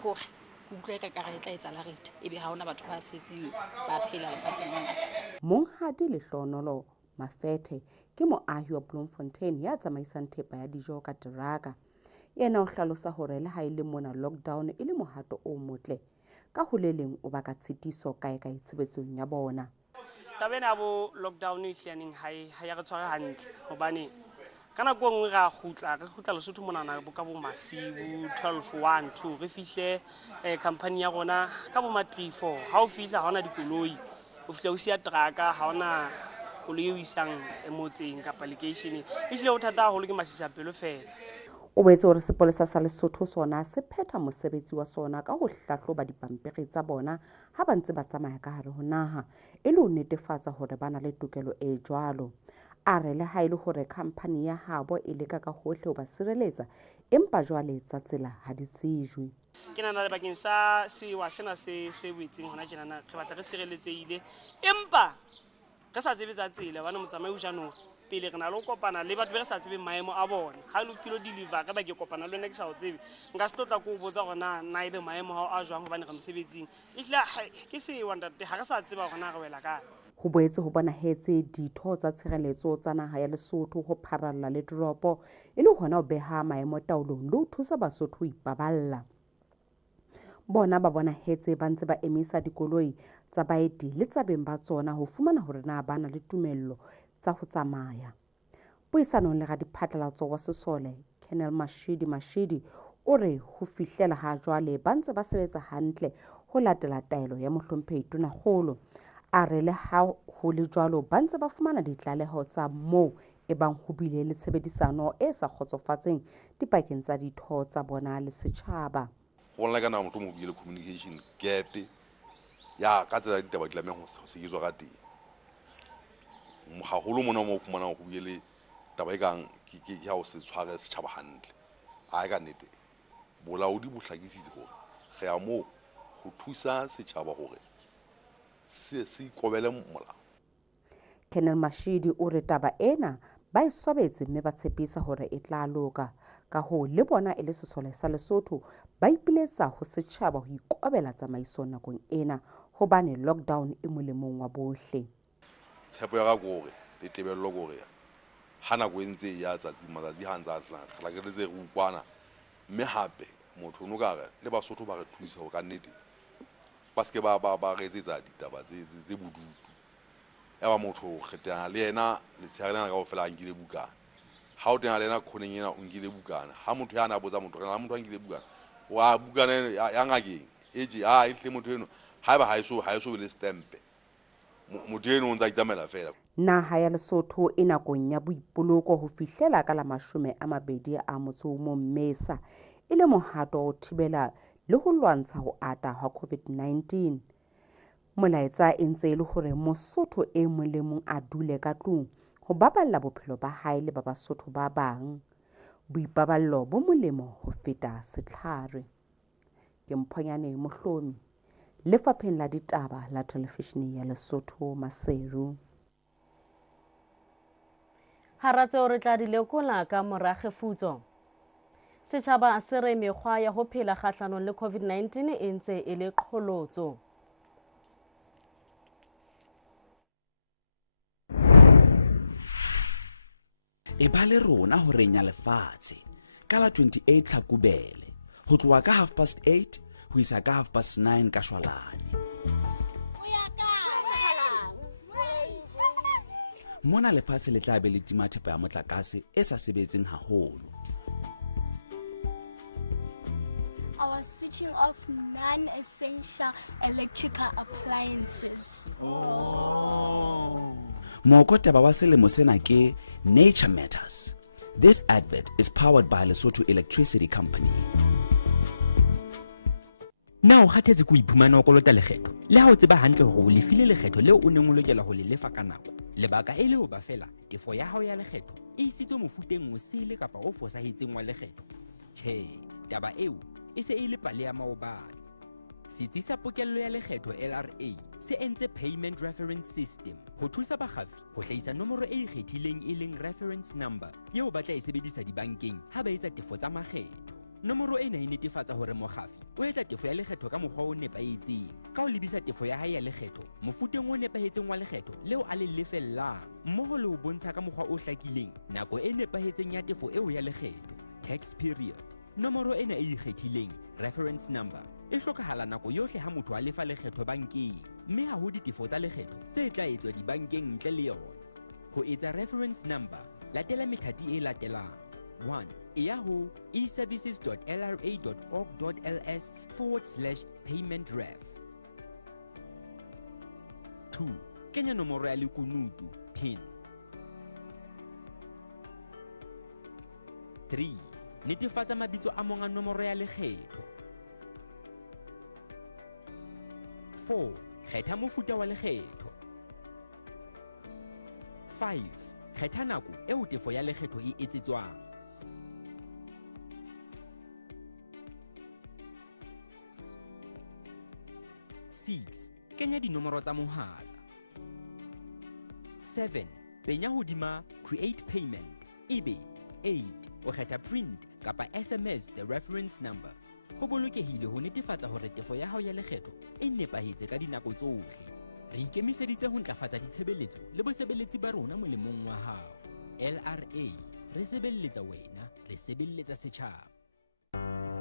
kore utlwe ka kare tla etsa la rete ebe ha ona batho ba setseng ba phela lefatsheng mona. Monghadi Lehlonolo Mafethe ke moahi wa Bloemfontein ya tsamaisang thepa ya dijo ka teraka. Yena o hlalosa hore le ha ile mona lockdown e le mohato o motle ka ho leleng o baka tshitiso kae ka itshebetsong ya bona. Tabena bo lockdown e hlaneng ha ya re tshwara hantle hobane kana go nngwe ra khutla Lesotho mona na bo ka bo masibu 12-1-2 re fihle company ya rona ka bo ma 3-4 ha o fihla ha ona dikoloi o fihla o sia traka ha ona koloi o isang emotseng ka location e hle o thata haholo ke masisapelo fela. O boetse hore sepolesa sa Lesotho sona se phetha mosebetsi wa sona ka ho hlahloba dipampiri tsa bona ha ba ntse ba tsamaya ka hare ho naha e le ho netefatsa hore bana le tokelo e jwalo. A re le ha ile hore khamphani ya habo e leka ka hohle ho ba sireletsa empa jwale tsa tsela ha di tsejwe. Ke nana le bakeng sa sewa sena se wetseng hona tjena re batla re sireletsehile empa re sa tsebe tsa tsela bana motsamai o jano pele re na le go kopana le batho ba re sa tsebeng maemo a bona ga le kilo deliver ka ba ke kopana le wena ke sa o tsebe nka se tlotla ko botsa gore na ebe maemo a jwang gobane re mosebetsing ehlile ke se wandate ga re sa tseba gore na re wela kae. Ho boetse ho bonahetse ditho tsa tshireletso tsa naha ya Lesotho ho pharalla le doropo e le hona ho beha maemo taolong le ho thusa Basotho ho ipaballa. Bona ba bonahetse ba ntse ba emisa dikoloi tsa baeti le tsa beng ba tsona ho fumana hore na ba na le tumello tsa ho tsamaya. Puisanong le radiphatlalatso wa Sesole Colonel Mashidi o re ho fihlela ha jwale ba ntse ba sebetsa hantle ho latela taelo ya mohlomphehi Tonakgolo. A re le ha ho le jwalo ba ntse ba fumana ditlaleho tsa moo e bang ho bile le tshebedisano e sa kgotsofatseng dipakeng tsa ditho tsa bona le setjhaba. Go bona kana motho mo bile communication gap ya ka tsela ditaba di tlameha ho se etswa ka teng. Haholo mona mo fumana go bile taba e kang ke ya ho se tshware setjhaba hantle. A ka nnete bolaodi bo hlakisitse hore ge ya mo go thusa setjhaba hore se ikobele molao. Colonel Mashidi o re taba ena ba e sobetse mme ba tshepisa hore e tla loka ka ho le bona e le Sesole sa Lesotho ba ipiletsa ho setjhaba ho ikobela tsamaiso nakong ena hobane lockdown e molemong wa bohle. Tshepo ya ga gore le tebello gore ha nako entse ya matsatsi ha ntsa tla ke re tse go kwana mme hape motho no ka re le Basotho ba re thusa ho ka nnete ba se ke ba re etsetsa ditaba tse bodutu ya ba motho kgetana le yena le tsherana ka go fela nkile bukana ha o tena le yena khoneng ena o nkile bukana ha motho ya na botsa motho kana motho a nkile bukana wa bukana ya ngakeng eje e hle motho eno ha ba ha eso le stamp motho eno o ntse a itsamela fela. Naha ya Lesotho e nakong ya boipoloko ho fihlela ka la 21 Mmesa e le mohato o thibela le ho lwantsha ho ata ha COVID-19. Molaetsa e ntse le hore Mosotho e mong le mong a dule ka tlung ho baballa bophelo ba hae le ba Basotho ba bang. Boipaballo bo molemo ho feta setlhare. Ke Mphonyane Mohlomi, Lefapheng la ditaba la televishene ya Lesotho Maseru. Haratse o re tla di lekola ka morakhefutso. Setjhaba se re mekgwa ya ho phela kgahlanong le COVID-19 e ntse e le qholotso. E ba le rona ho renya lefatshe ka la 28 Tlhakubele ho tloha ka 8:30 ho isa ka 9:30 ka shwalane. Mona lefatshe le tla be le tima thepa ya motlakase e sa sebetseng haholo. Our switching off non-essential electrical appliances. Mokotaba wa selemo sena ke Nature Matters. This advert is powered by Lesotho Electricity Company. Na o hatetse go iphumana o kolota lekgetho le ha o tseba hantle hore o lefile lekgetho leo o neng o lokela ho le lefa ka nako lebaka e le ho ba fela tefo ya hao ya lekgetho e isitswe mofuteng o sile kapa o fosahetseng wa lekgetho. Tjhe, taba eo e se e le pale ya maobane. Setsi sa pokello ya lekgetho LRA se entse Payment Reference System ho thusa bakgafi ho hlahisa nomoro e ikgethileng e leng reference number eo ba tla e sebedisa dibankeng ha ba etsa tefo tsa makgetho. Nomoro ena e netefatsa hore mokgafi o etsa tefo ya lekgetho ka mokgwa o nepahetseng ka ho lebisa tefo ya hae ya lekgetho mofuteng o nepahetseng wa lekgetho leo a le lefellang mmoho le ho bontsha ka mokgwa o hlakileng nako e nepahetseng ya tefo eo ya lekgetho tax period. Nomoro ena e ikgethileng reference number e hlokahala nako yohle ha motho a lefa lekgetho bankeng mme ha ho ditefo tsa lekgetho tse tla etswa dibankeng ntle le yona. Ho etsa reference number latela methati e latelang. 1. Eya ho eservices.lra.org.ls/paymentref. 2. Kenya nomoro ya lekunutu TIN. 3. Netefatsa mabitso a monga nomoro ya lekgetho. 4. Kgetha mofuta wa lekgetho. 5. Kgetha nako eo tefo ya lekgetho e etsetswang. 6. Kenya dinomoro tsa mohala. 7. penya hodima create payment ebe 8 o kgetha print kapa SMS the reference number. Ho bolokehile ho netefatsa hore tefo ya hao ya lekgetho e nepahetse ka dinako tsohle. Re ikemiseditse ho ntlafatsa ditshebeletso le bosebeletsi ba rona molemong wa hao. LRA, re sebeletsa wena, re sebeletsa setjhaba.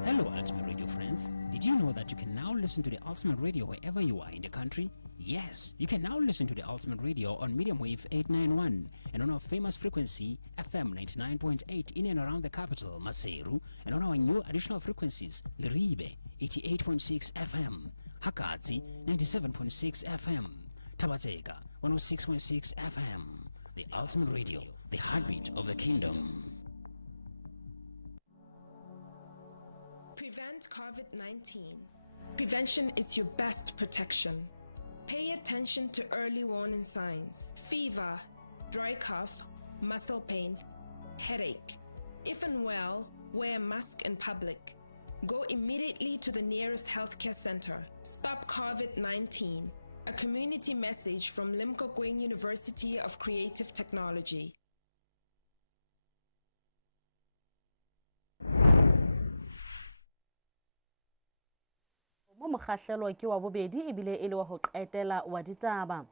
Hello, Ultimate Radio friends. Did you know that you can now listen to the Ultimate Radio wherever you are in the country? Yes, you can now listen to the Ultimate Radio on medium wave 891 and on our famous frequency FM 99.8 in and around the capital, Maseru, and on our new additional frequencies, Leribe 88.6 FM, Hakatsi 97.6 FM, Tabateka 106.6 FM. The Ultimate Radio, the heartbeat of the kingdom. Prevent COVID-19. Prevention is your best protection. Pay attention to early warning signs: fever, dry cough, muscle pain, headache. If unwell, wear a mask in public. Go immediately to the nearest healthcare center. Stop COVID-19. A community message from Limpopo University of Creative Technology. Mo mokgahlelo ke wa bobedi ebile e le wa ho qetela wa ditaba.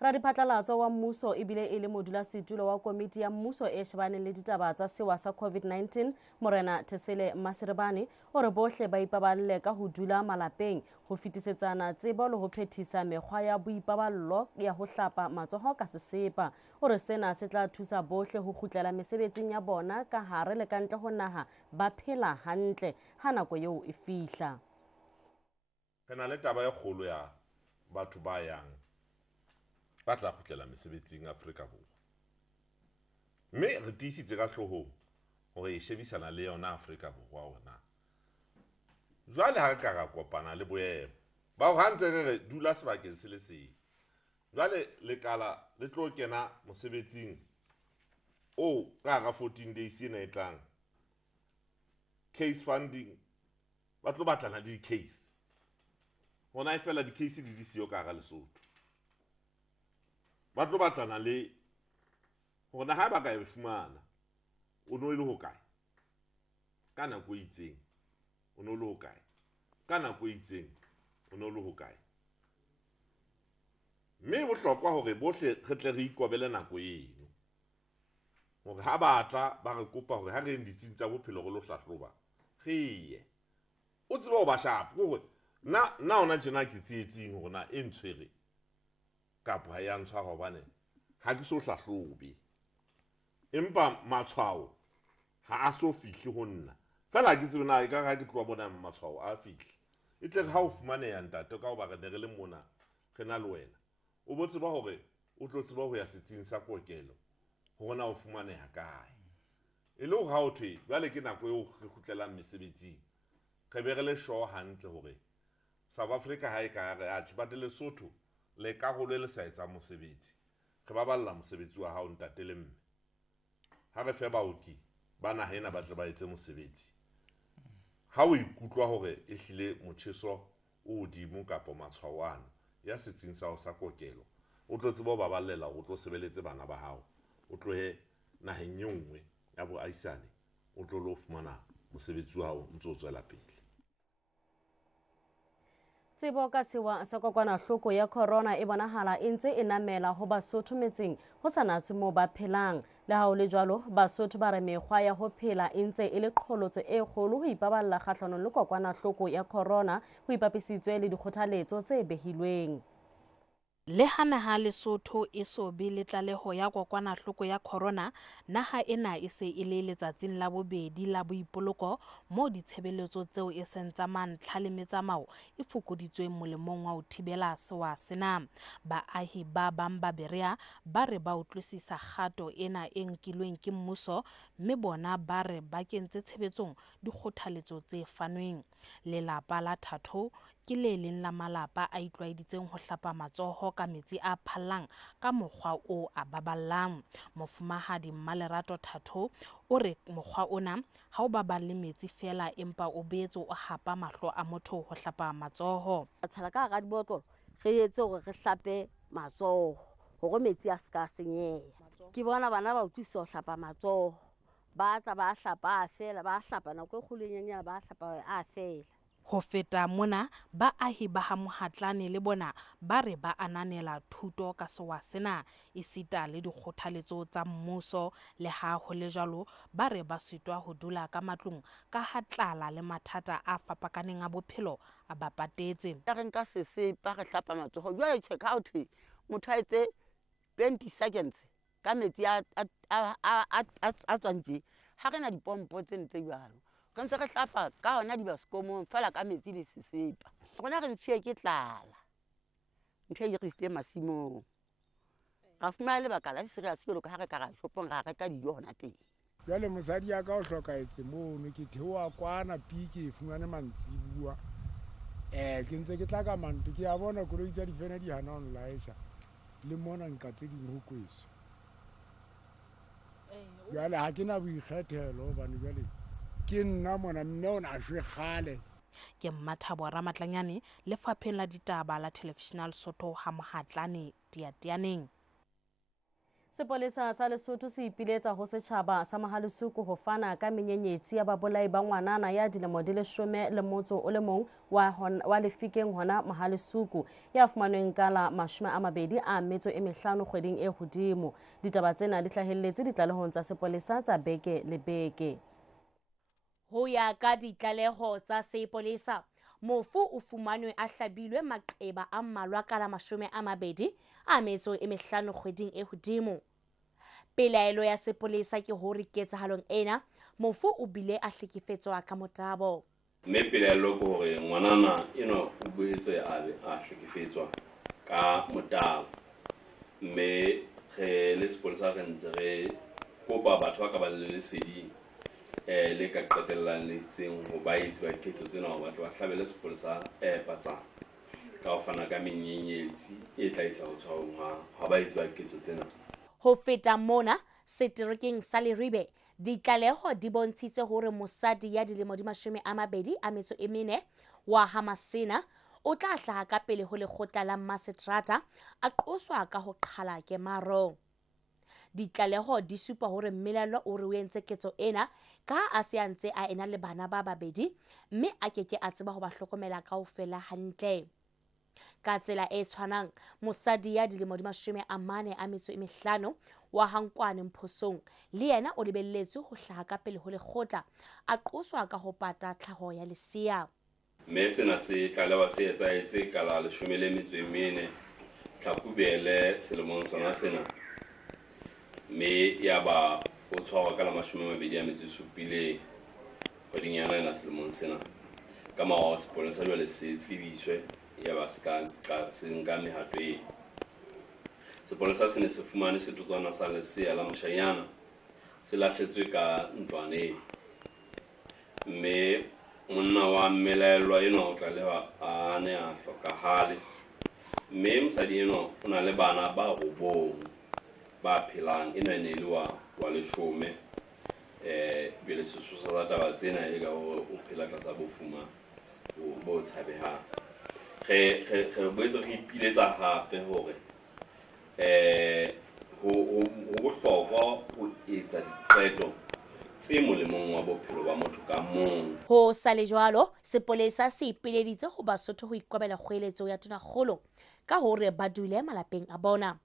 Radiphatlalatso wa mmuso ebile e le modulasetulo wa komiti ya mmuso e shebaneng le ditaba tsa sewa sa COVID-19 Morena Thesele Masirebane o re bohle ba ipaballe ka ho dula malapeng ho fitisetsana tsebo le ho phethisa mekgwa ya boipaballo ya ho hlapa matsoho ka sesepa. O re sena se tla thusa bohle ho kgutlela mesebetsing ya bona ka hare le kantle ho naha ba phela hantle ha nako eo e fihla. Re na le taba ya kgolo ya batho ba yang ba tla kgutlela mesebetsing Afrika Borwa. Mme re tiisitse ka hlohong hore e shebisana le yona Afrika Borwa ona. Jwale ha ka ra kopana le boemo ba ho hantse re dula sebakeng se le seng. Jwale lekala le tlo kena mosebetsing o ka ga 14 days ena e tlang. Case funding ba tlo batlana di case. Hona e fela di case di siyo ka ga Lesotho. Ba tlo batlana le hona ha ba ka e fumana o no ile ho kae ka nako e itseng o no le ho kae ka nako e itseng o no le ho kae. Mme bohlokwa hore bohle re tle re ikobele nako eno hore ha batla ba re kopa hore ha re nditsing tsa bophelo go lo hlahloba re ye o tsebe ho ba sharp hore na ona tjena ke tsietsing hore na e ntshwere kapo ha ya ntshwara hobane ha ke so hlahlobe empa matshwao ha a so fihle ho nna fela ke tsebe na e ka ga ke tloa bona matshwao a fihle e tle ha o fumane ya ntate ka ho ba re ne re le mona re na le wena o botse ba hore o tlo tseba ho ya setsing sa kokelo ho na o fumane ha kae e le ho ha o thwe jwale ke nako eo re kgutlelang mesebetsing re be re le sure hantle hore South Africa ha e ka re a tshibate Lesotho le ka go le sa etsa mosebetsi re ba balla mosebetsi wa hao ntate le mme ha re fe baoki ba na hena ba tle ba etse mosebetsi ha o ikutlwa hore e hlile motjheso o dimo kapo matshwawana ya setsing sa o sa kokelo o tlo tseba ba ballela o tlo sebeletse bana ba hao o tlo he naheng e nngwe ya boaisane o tlo lo fumana mosebetsi wa hao ntse o tswela pele. Tsebo ka sewa sa kokwanahloko ya corona e bonahala e ntse e namela ho Basotho metseng ho sa natswe moo ba phelang. Le ha o le jwalo, Basotho ba re mekgwa ya ho phela e ntse e le qholotso e kgolo ho ipaballa kgahlanong le kokwanahloko ya corona ho ipapisitswe le dikgothaletso tse behilweng. Le ha naha Lesotho e so be le tlaleho ya kokwanahloko ya corona, naha ena e se e le letsatsing la bobedi la boipoloko moo ditshebeletso tseo e seng tsa mantlha le metsamao e fokoditsweng molemong wa ho thibela sewa sena. Baahi ba bang ba Berea ba re ba utlwisisa kgato ena e nkilweng ke mmuso, mme bona ba re ba kentse tshebetsong dikgothaletso tse fanweng. Lelapa la Thato ke le leng la malapa a itlwaeditseng ho hlapa matsoho ka metsi a phallang ka mokgwa o a baballang. Mofumahadi Mmalerato Thato o re mokgwa ona ha o baballe metsi fela empa o boetse o hapa mahlo a motho ho hlapa matsoho. Tshela ka ga dibotlolo re etse hore re hlape matsoho hore metsi a ska senyeha. ke bona bana ba utlwisa ho hlapa matsoho ba tla ba hlapa a fela ba hlapa nako e kgolonyenyana ba hlapa a fela. Ho feta mona baahi ba ha Mohatlane le bona ba re ba ananela thuto ka sewa sena esita le dikgothaletso tsa mmuso le ha ho le jalo ba re ba sitwa ho dula ka matlong ka ha tlala le mathata a fapakaneng a bophelo a ba patetse. Re nka sesepa re hlapa matsoho jwale check out motho a etse 20 seconds ka metsi a tswantse ha re na dipompo tse ntse jwalo ka ntse re hlapa ka hona dibaskomong fela ka metsi le sesepa. Rona re ntshwe ke tlala ntho e re masimong ra fumana lebaka la serious jwalo ka ha re ka ra shopong ra reka dijo hona teng. Jwale mosadi ya ka o hlokaetse mono ke theoa kwana piki e fumane mantsibua ke ntse ke tla ka manto ke a bona koloi tsa difene di hana online le mona nka tse ding ho kweso. Jwale ha ke na boikgethelo hobane jwale ke nna mona mme o na shwe kgale. Ke Mmathabo Ramatlanyane lefapheng la ditaba la Televisional Lesotho ha Mohatlane Diatianeng. Sepolesa sa Lesotho se ipiletsa ho setjhaba sa Mahalesuku ho fana ka menyenyetsi ya babolai ba ngwanana ya dilemo di 11 wa Lefikeng hona Mahalesuku ya fumanweng ka la 25 kgweding e hodimo. Ditaba tsena di hlahelletse ditlalehong tsa sepolesa tsa beke le beke. Ho ya ka ditlaleho tsa sepolesa, mofu o fumanwe a hlabilwe maqeba a mmalwa ka la 25 kgweding e hodimo. Pelaelo ya sepolesa ke hore ketsahalong ena mofu o bile a hlekefetswa ka motabo. Mme pelaelo ke hore ngwanana eno o boetse a hlekefetswa ka motabo. Mme re le sepolesa re ntse re kopa batho ba ka ba le lesedi le ka qetellang le seng ho baitse ba ketso tsena ho batho ba hlabele sepolesa patsana ka ho fana ka menyenyetsi e tla isa ho tshwarong ha baitse ba ketso tsena. Ho feta mona seterekeng sa Leribe ditlaleho di bontshitse hore mosadi ya dilemo di 24 wa Hamasena o tla hlaha ka pele ho lekgotla la Masetrata a qoswa ka ho qhala kemaro. Ditlaleho di supa hore Mmelelo o re o entse ketso ena ka a se a ntse a ena le bana ba babedi mme a keke a tseba ho ba hlokomela kaofela hantle. Ka tsela e tshwanang mosadi ya dilemo di 45 wa Hankwane Mphosong le yena o lebelletswe ho hlaha ka pele ho lekgotla a qoswa ka ho pata tlhaho ya leseya. Mme sena se tlalewa se etsahetse ka la 14 Tlhakubele selemong sona sena. Mme ya ba o tshwarwa ka la 27 kgweding ya 9 selemong sena. Ka morao sepolesa jwale se tsebiswe ya ba se nka mehato e. Sepolesa se ne se fumane setotswana sa lesea la moshanyana se lahletswe ka ntlwane. Mme monna wa Mmelelo eno o tlalewa a ne a hlokahale. Mme mosadi eno o na le bana ba 9 ba phelang ena ne le wa 10. Jwale sesosa sa taba tsena e ka o phela tlasa bofuma bo tshabehang. Re boetse re ipiletsa hape hore ho bohlokwa ho etsa diqeto tse molemong wa bophelo ba motho ka mong. Ho sa le jwalo sepolesa se ipileditse ho Basotho ho ikobela kgoeletso ya Tonakgolo ka hore ba dule malapeng a bona.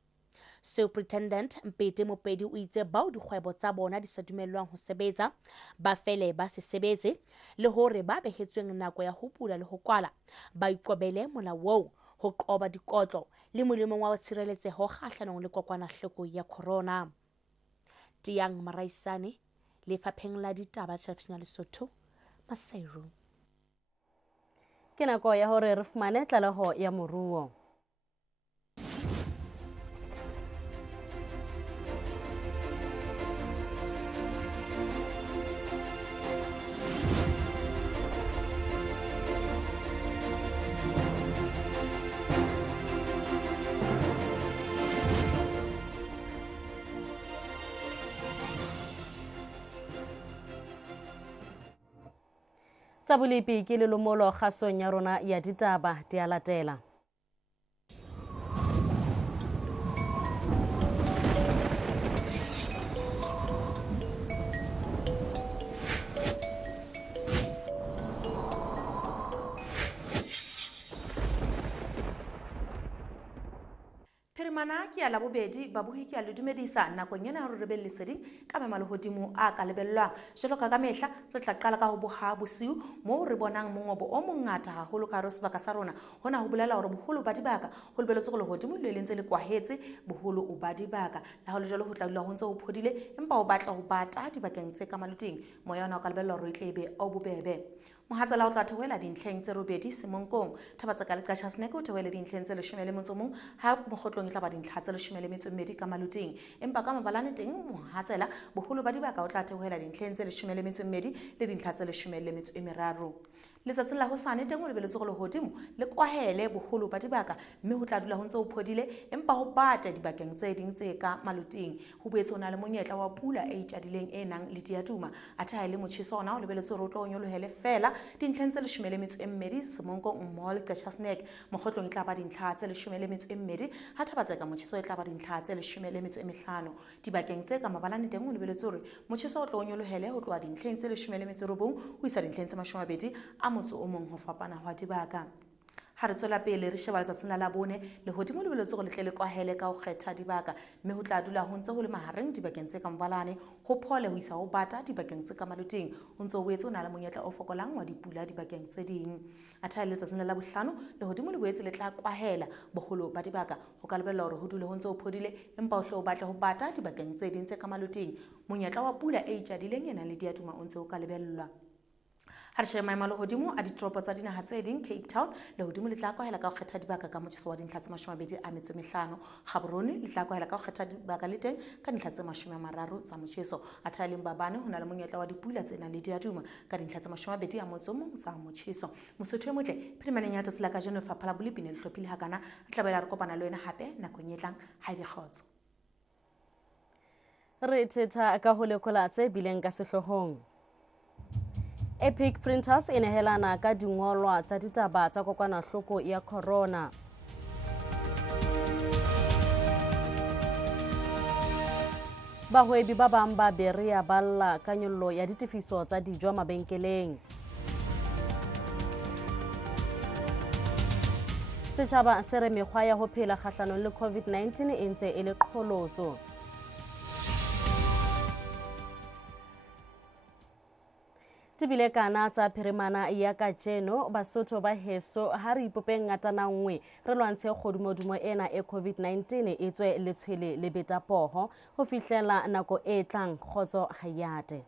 Superintendent Mpete Mopedi o itse bao dikgwebo tsa bona di sa dumellwang ho sebetsa ba fele ba se sebetse le hore ba behetsweng nako ya ho pula le ho kwala ba ikobele molao ho qoba dikotlo le molemong wa tshireletseho kgahlanong le kokwanahloko ya corona. Tiang Maraisane lefapheng la ditaba Televisional Lesotho Maseru. Ke nako ya hore re fumane tlaleho ya moruo. Tsa bolepi ke lelomolo kgasong ya rona ya ditaba di a latela. phiremana ke ya labobedi babohi ke a le dumedisa nakong ena hore re be leseding ka memalehodimo a ka lebellwang jalo ka mehla re tla qala ka ho boha bosiu moo re bonang mongobo o mongata haholo ka hare sebaka sa rona hona ho bolela hore boholo ba dibaka ho lebelletswe go lehodimo le lentse le kwahetse boholo o ba dibaka la ho le jalo ho tla dula ho ntse ho phodile empa o batla ho bata dibakeng tse ka maloteng moya ona o ka lebella hore e tle be o bobebe mohatsela o tla theohela dintlheng tse robedi semonkong thabatsa ka leqasha sneke o theohele dintlheng tse 11 ha mokgotlong e tla ba dintlha tse 12 ka maloteng empa ka mabalane teng mohatsela boholo ba dibaka o tla theohela dintlheng tse 12 le dintlha tse 13 letsatsi la hosane teng o lebelletswe go lehodimo le kwahele boholo ba dibaka mme ho tla dula ho ntse ho phodile empa ho bata dibakeng tse ding tse ka maloteng ho boetse ona le monyetla wa pula e itadileng e nang le diatuma athe ha ile motjheso ona o lebelletswe hore o tlo nyolohele fela dintlheng tse 12 semonkong mmoho le qashasnek mokgotlong e tla ba dintlha tse 12 ha thabatsa ka motjheso e tla ba dintlha tse 15 dibakeng tse ka mabalane teng o lebelletswe hore motjheso o tlo nyolohele ho tloha dintlheng tse 19 ho isa dintlheng tse 20 a motso o mong ho fapana hwa dibaka ha re tswela pele re sheba letsatsing la bone lehodimo le lebelletswe go letle le kwahele ka ho kgetha dibaka mme ho tla dula ho ntse ho le mahareng dibakeng tse ka mabalane ho phole ho isa ho bata dibakeng tse ka maloteng ho ntse ho boetse o na le monyetla o fokolang wa dipula dibakeng tse ding atha letsatsing la bohlano lehodimo le boetse le tla kwahela boholo ba dibaka ho ka lebella hore ho dule ho ntse ho phodile empa o hle o batle ho bata dibakeng tse ding tse ka maloteng monyetla wa pula e itjadileng ena le diatuma o ntse o ka lebellwa ha re sheba maemo a lehodimo a ditoropo tsa dinaha tse ding Cape Town lehodimo le tla kwahela ka ho kgetha dibaka ka motjheso wa dintlha tse 25 Gaborone le tla kwahela ka ho kgetha dibaka le teng ka dintlha tse 30 tsa motjheso atha le Mbabane ho na le monyetla wa dipula tse nang le diatuma ka dintlha tse 21 tsa motjheso mosotho e motle phirimaneng ya tsatsi la ka jeno lefapha la bolipi ne le hlophile hakana re tla bela re kopana le wena hape nakong e tlang ha ebe kgotso re thetha ka ho lekola tse bileng ka sehlohong Epic Printers e nehelana ka dingolwa tsa ditaba tsa kokwanahloko ya corona. Bahwebi ba bang ba berea balla ka nyollo ya ditefiso tsa dijo mabenkeleng. Setjhaba se re mekgwa ya ho phela kgahlanong le COVID-19 e ntse e le qholotso. Tibile kana tsa phirimana ya kajeno Basotho ba heso ha re ipopeng ngatana nngwe re lwantshe kgodumodumo ena e COVID-19 e tswe le tshwele le beta poho ho fihlela nako e tlang khotso hayate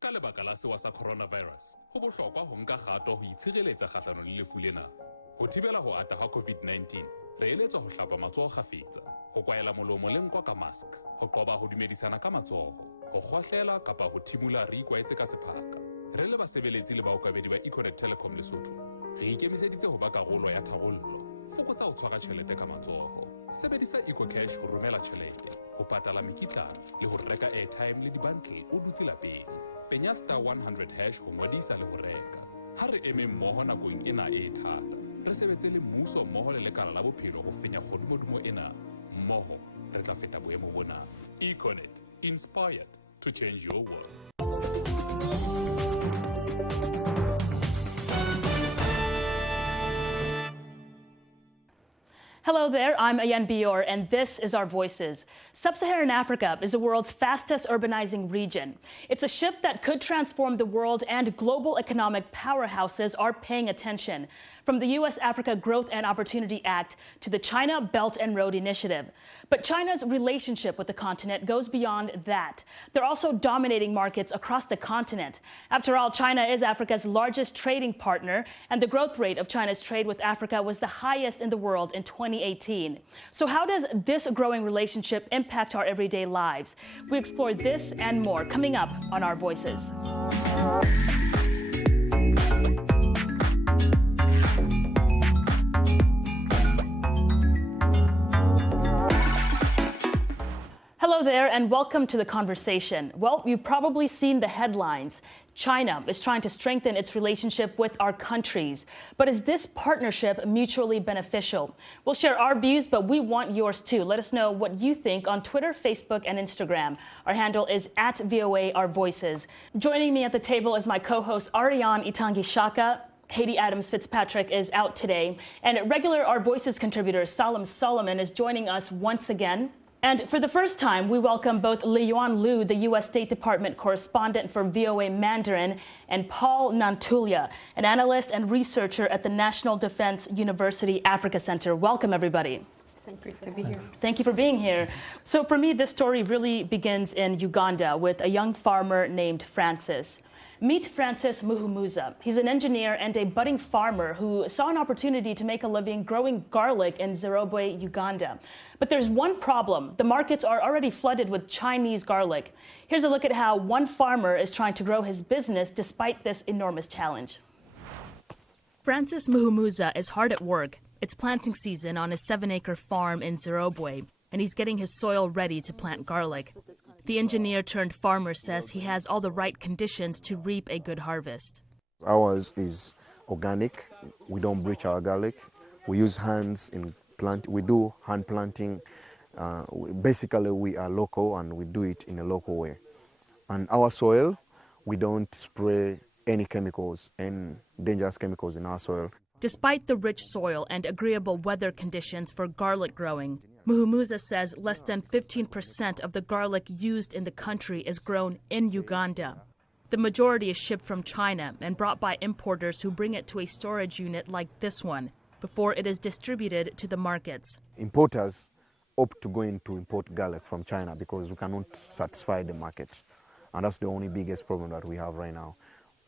Ka lebaka la sewa sa coronavirus ho bohlokwa ho nka kgato ho itshireletsa kgahlano le lefu lena ho thibela ho ata ha COVID-19 re eletswa ho hlapa matsoho kgafetsa ho kwaela molomo le nko ka mask ho qoba ho dumedisana ka matsoho ho kgohlela kapa ho thimula re ikwaetse ka sephaka re le basebeletsi le baokabedi ba Incoherent Telecom Lesotho re ikemiseditse ho ba karolo ya tharollo fokotsa ho tshwara tjhelete ka matsoho sebedisa EcoCash ho romela tjhelete ho patala mekitlana le ho reka airtime le di-bundle o dutse lapeng penya *100# ho ngodisa le ho reka ha re eme mmoho nakong ena e thata re sebetse le mmuso mmoho le lekala la bophelo ho fenya kgodumodumo ena mmoho re tla feta boemo bona. Incoherent, inspired to change your world. Hello there, I'm Ayan Bior, and this is Our Voices. Sub-Saharan Africa is the world's fastest urbanizing region. It's a shift that could transform the world, and global economic powerhouses are paying attention. From the U.S.-Africa Growth and Opportunity Act to the China Belt and Road Initiative. But China's relationship with the continent goes beyond that. They're also dominating markets across the continent. After all, China is Africa's largest trading partner, and the growth rate of China's trade with Africa was the highest in the world in 2018. So how does this growing relationship impact our everyday lives? We explore this and more coming up on Our Voices. Hello there and welcome to the conversation. Well, you've probably seen the headlines. China is trying to strengthen its relationship with our countries. But is this partnership mutually beneficial? We'll share our views, but we want yours too. Let us know what you think on Twitter, Facebook, and Instagram. Our handle is @VOA Our Voices. Joining me at the table is my co-host Ariane Itangi-Shaka. Haiti Adams Fitzpatrick is out today. And regular Our Voices contributor Salam Solomon is joining us once again. And for the first time, we welcome both Liyuan Liu, the U.S. State Department correspondent for VOA Mandarin, and Paul Nantulia, an analyst and researcher at the National Defense University Africa Center. Welcome, everybody. Thank you for being here. Thank you for being here. So for me, this story really begins in Uganda with a young farmer named Francis. Meet Francis Muhumuza. He's an engineer and a budding farmer who saw an opportunity to make a living growing garlic in Zerobwe, Uganda. But there's one problem. The markets are already flooded with Chinese garlic. Here's a look at how one farmer is trying to grow his business despite this enormous challenge. Francis Muhumuza is hard at work. It's planting season on his 7-acre farm in Zerobwe, and he's getting his soil ready to plant garlic. The engineer turned farmer says he has all the right conditions to reap a good harvest. Ours is organic. We don't bleach our garlic. We use hands in plant. We do hand planting. Basically, we are local and we do it in a local way. And our soil, we don't spray any chemicals and dangerous chemicals in our soil. Despite the rich soil and agreeable weather conditions for garlic growing, Muhumuza says less than 15% of the garlic used in the country is grown in Uganda. The majority is shipped from China and brought by importers who bring it to a storage unit like this one before it is distributed to the markets. Importers opt to go in to import garlic from China because we cannot satisfy the market. And that's the only biggest problem that we have right now.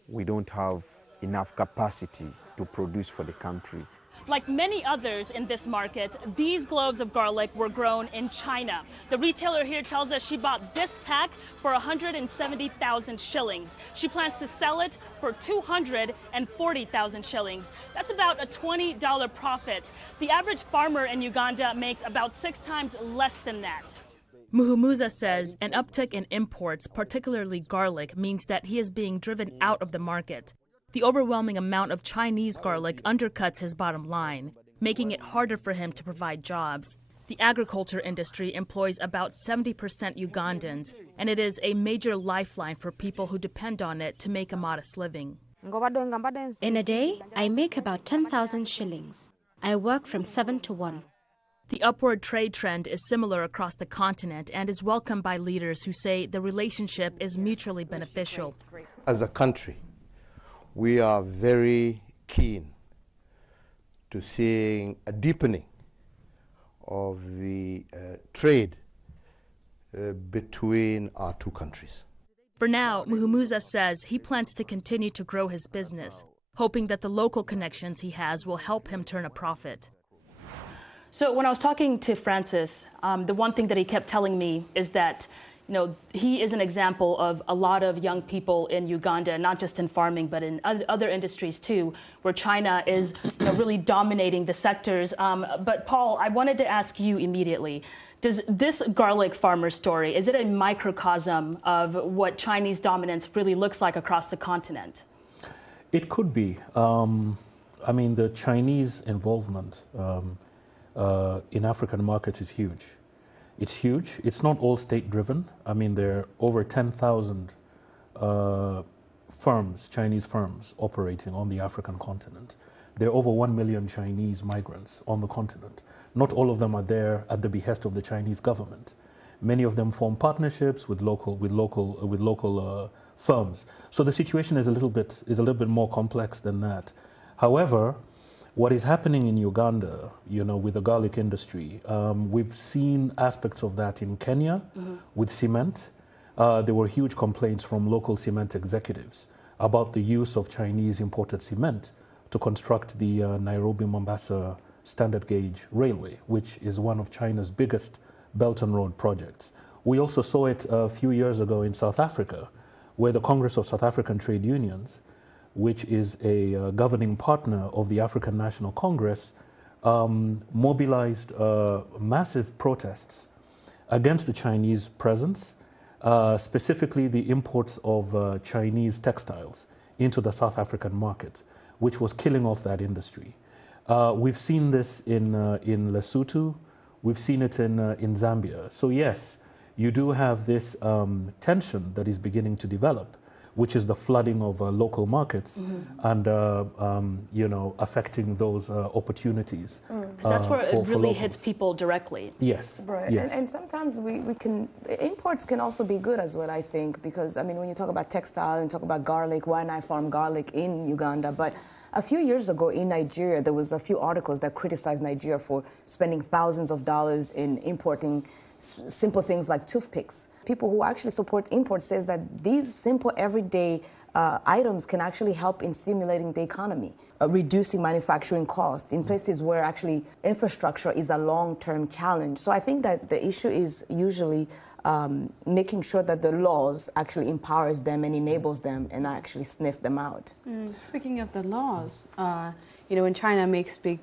We don't have enough capacity to produce for the country. Like many others in this market, these cloves of garlic were grown in China. The retailer here tells us she bought this pack for 170,000 shillings. She plans to sell it for 240,000 shillings. That's about a $20 profit. The average farmer in Uganda makes about 6 times less than that. Muhumuza says an uptick in imports, particularly garlic, means that he is being driven out of the market. The overwhelming amount of Chinese garlic undercuts his bottom line, making it harder for him to provide jobs. The agriculture industry employs about 70% Ugandans, and it is a major lifeline for people who depend on it to make a modest living. In a day, I make about 10,000 shillings. I work from 7 to 1. The upward trade trend is similar across the continent and is welcomed by leaders who say the relationship is mutually beneficial. As a country, we are very keen to seeing a deepening of the trade between our two countries. For now, Muhumuza says he plans to continue to grow his business, hoping that the local connections he has will help him turn a profit. So when I was talking to Francis, the one thing that he kept telling me is that he is an example of a lot of young people in Uganda, not just in farming, but in other industries too, where China is really dominating the sectors. But Paul, I wanted to ask you immediately, does this garlic farmer story, is it a microcosm of what Chinese dominance really looks like across the continent? It could be. I mean, the Chinese involvement in African markets is huge. It's huge. It's not all state-driven. I mean, there are over 10,000 firms, Chinese firms, operating on the African continent. There are over 1 million Chinese migrants on the continent. Not all of them are there at the behest of the Chinese government. Many of them form partnerships with local firms. So the situation is a little bit more complex than that. However, what is happening in Uganda, with the garlic industry, we've seen aspects of that in Kenya with cement. There were huge complaints from local cement executives about the use of Chinese imported cement to construct the Nairobi-Mombasa standard gauge railway, which is one of China's biggest Belt and Road projects. We also saw it a few years ago in South Africa, where the Congress of South African Trade Unions, which is a governing partner of the African National Congress, mobilized massive protests against the Chinese presence, specifically the imports of Chinese textiles into the South African market, which was killing off that industry. We've seen this in Lesotho. We've seen it in Zambia. So yes, you do have this tension that is beginning to develop, which is the flooding of local markets and affecting those opportunities. Because that's where it really hits people directly. Yes. Right. Yes. And sometimes imports can also be good as well, I think, because, I mean, when you talk about textile and talk about garlic, why not farm garlic in Uganda? But a few years ago in Nigeria, there was a few articles that criticized Nigeria for spending thousands of dollars in importing simple things like toothpicks. People who actually support imports says that these simple everyday items can actually help in stimulating the economy, reducing manufacturing costs in places where actually infrastructure is a long-term challenge. So I think that the issue is usually making sure that the laws actually empowers them and enables them and actually sniff them out. Speaking of the laws, when China makes big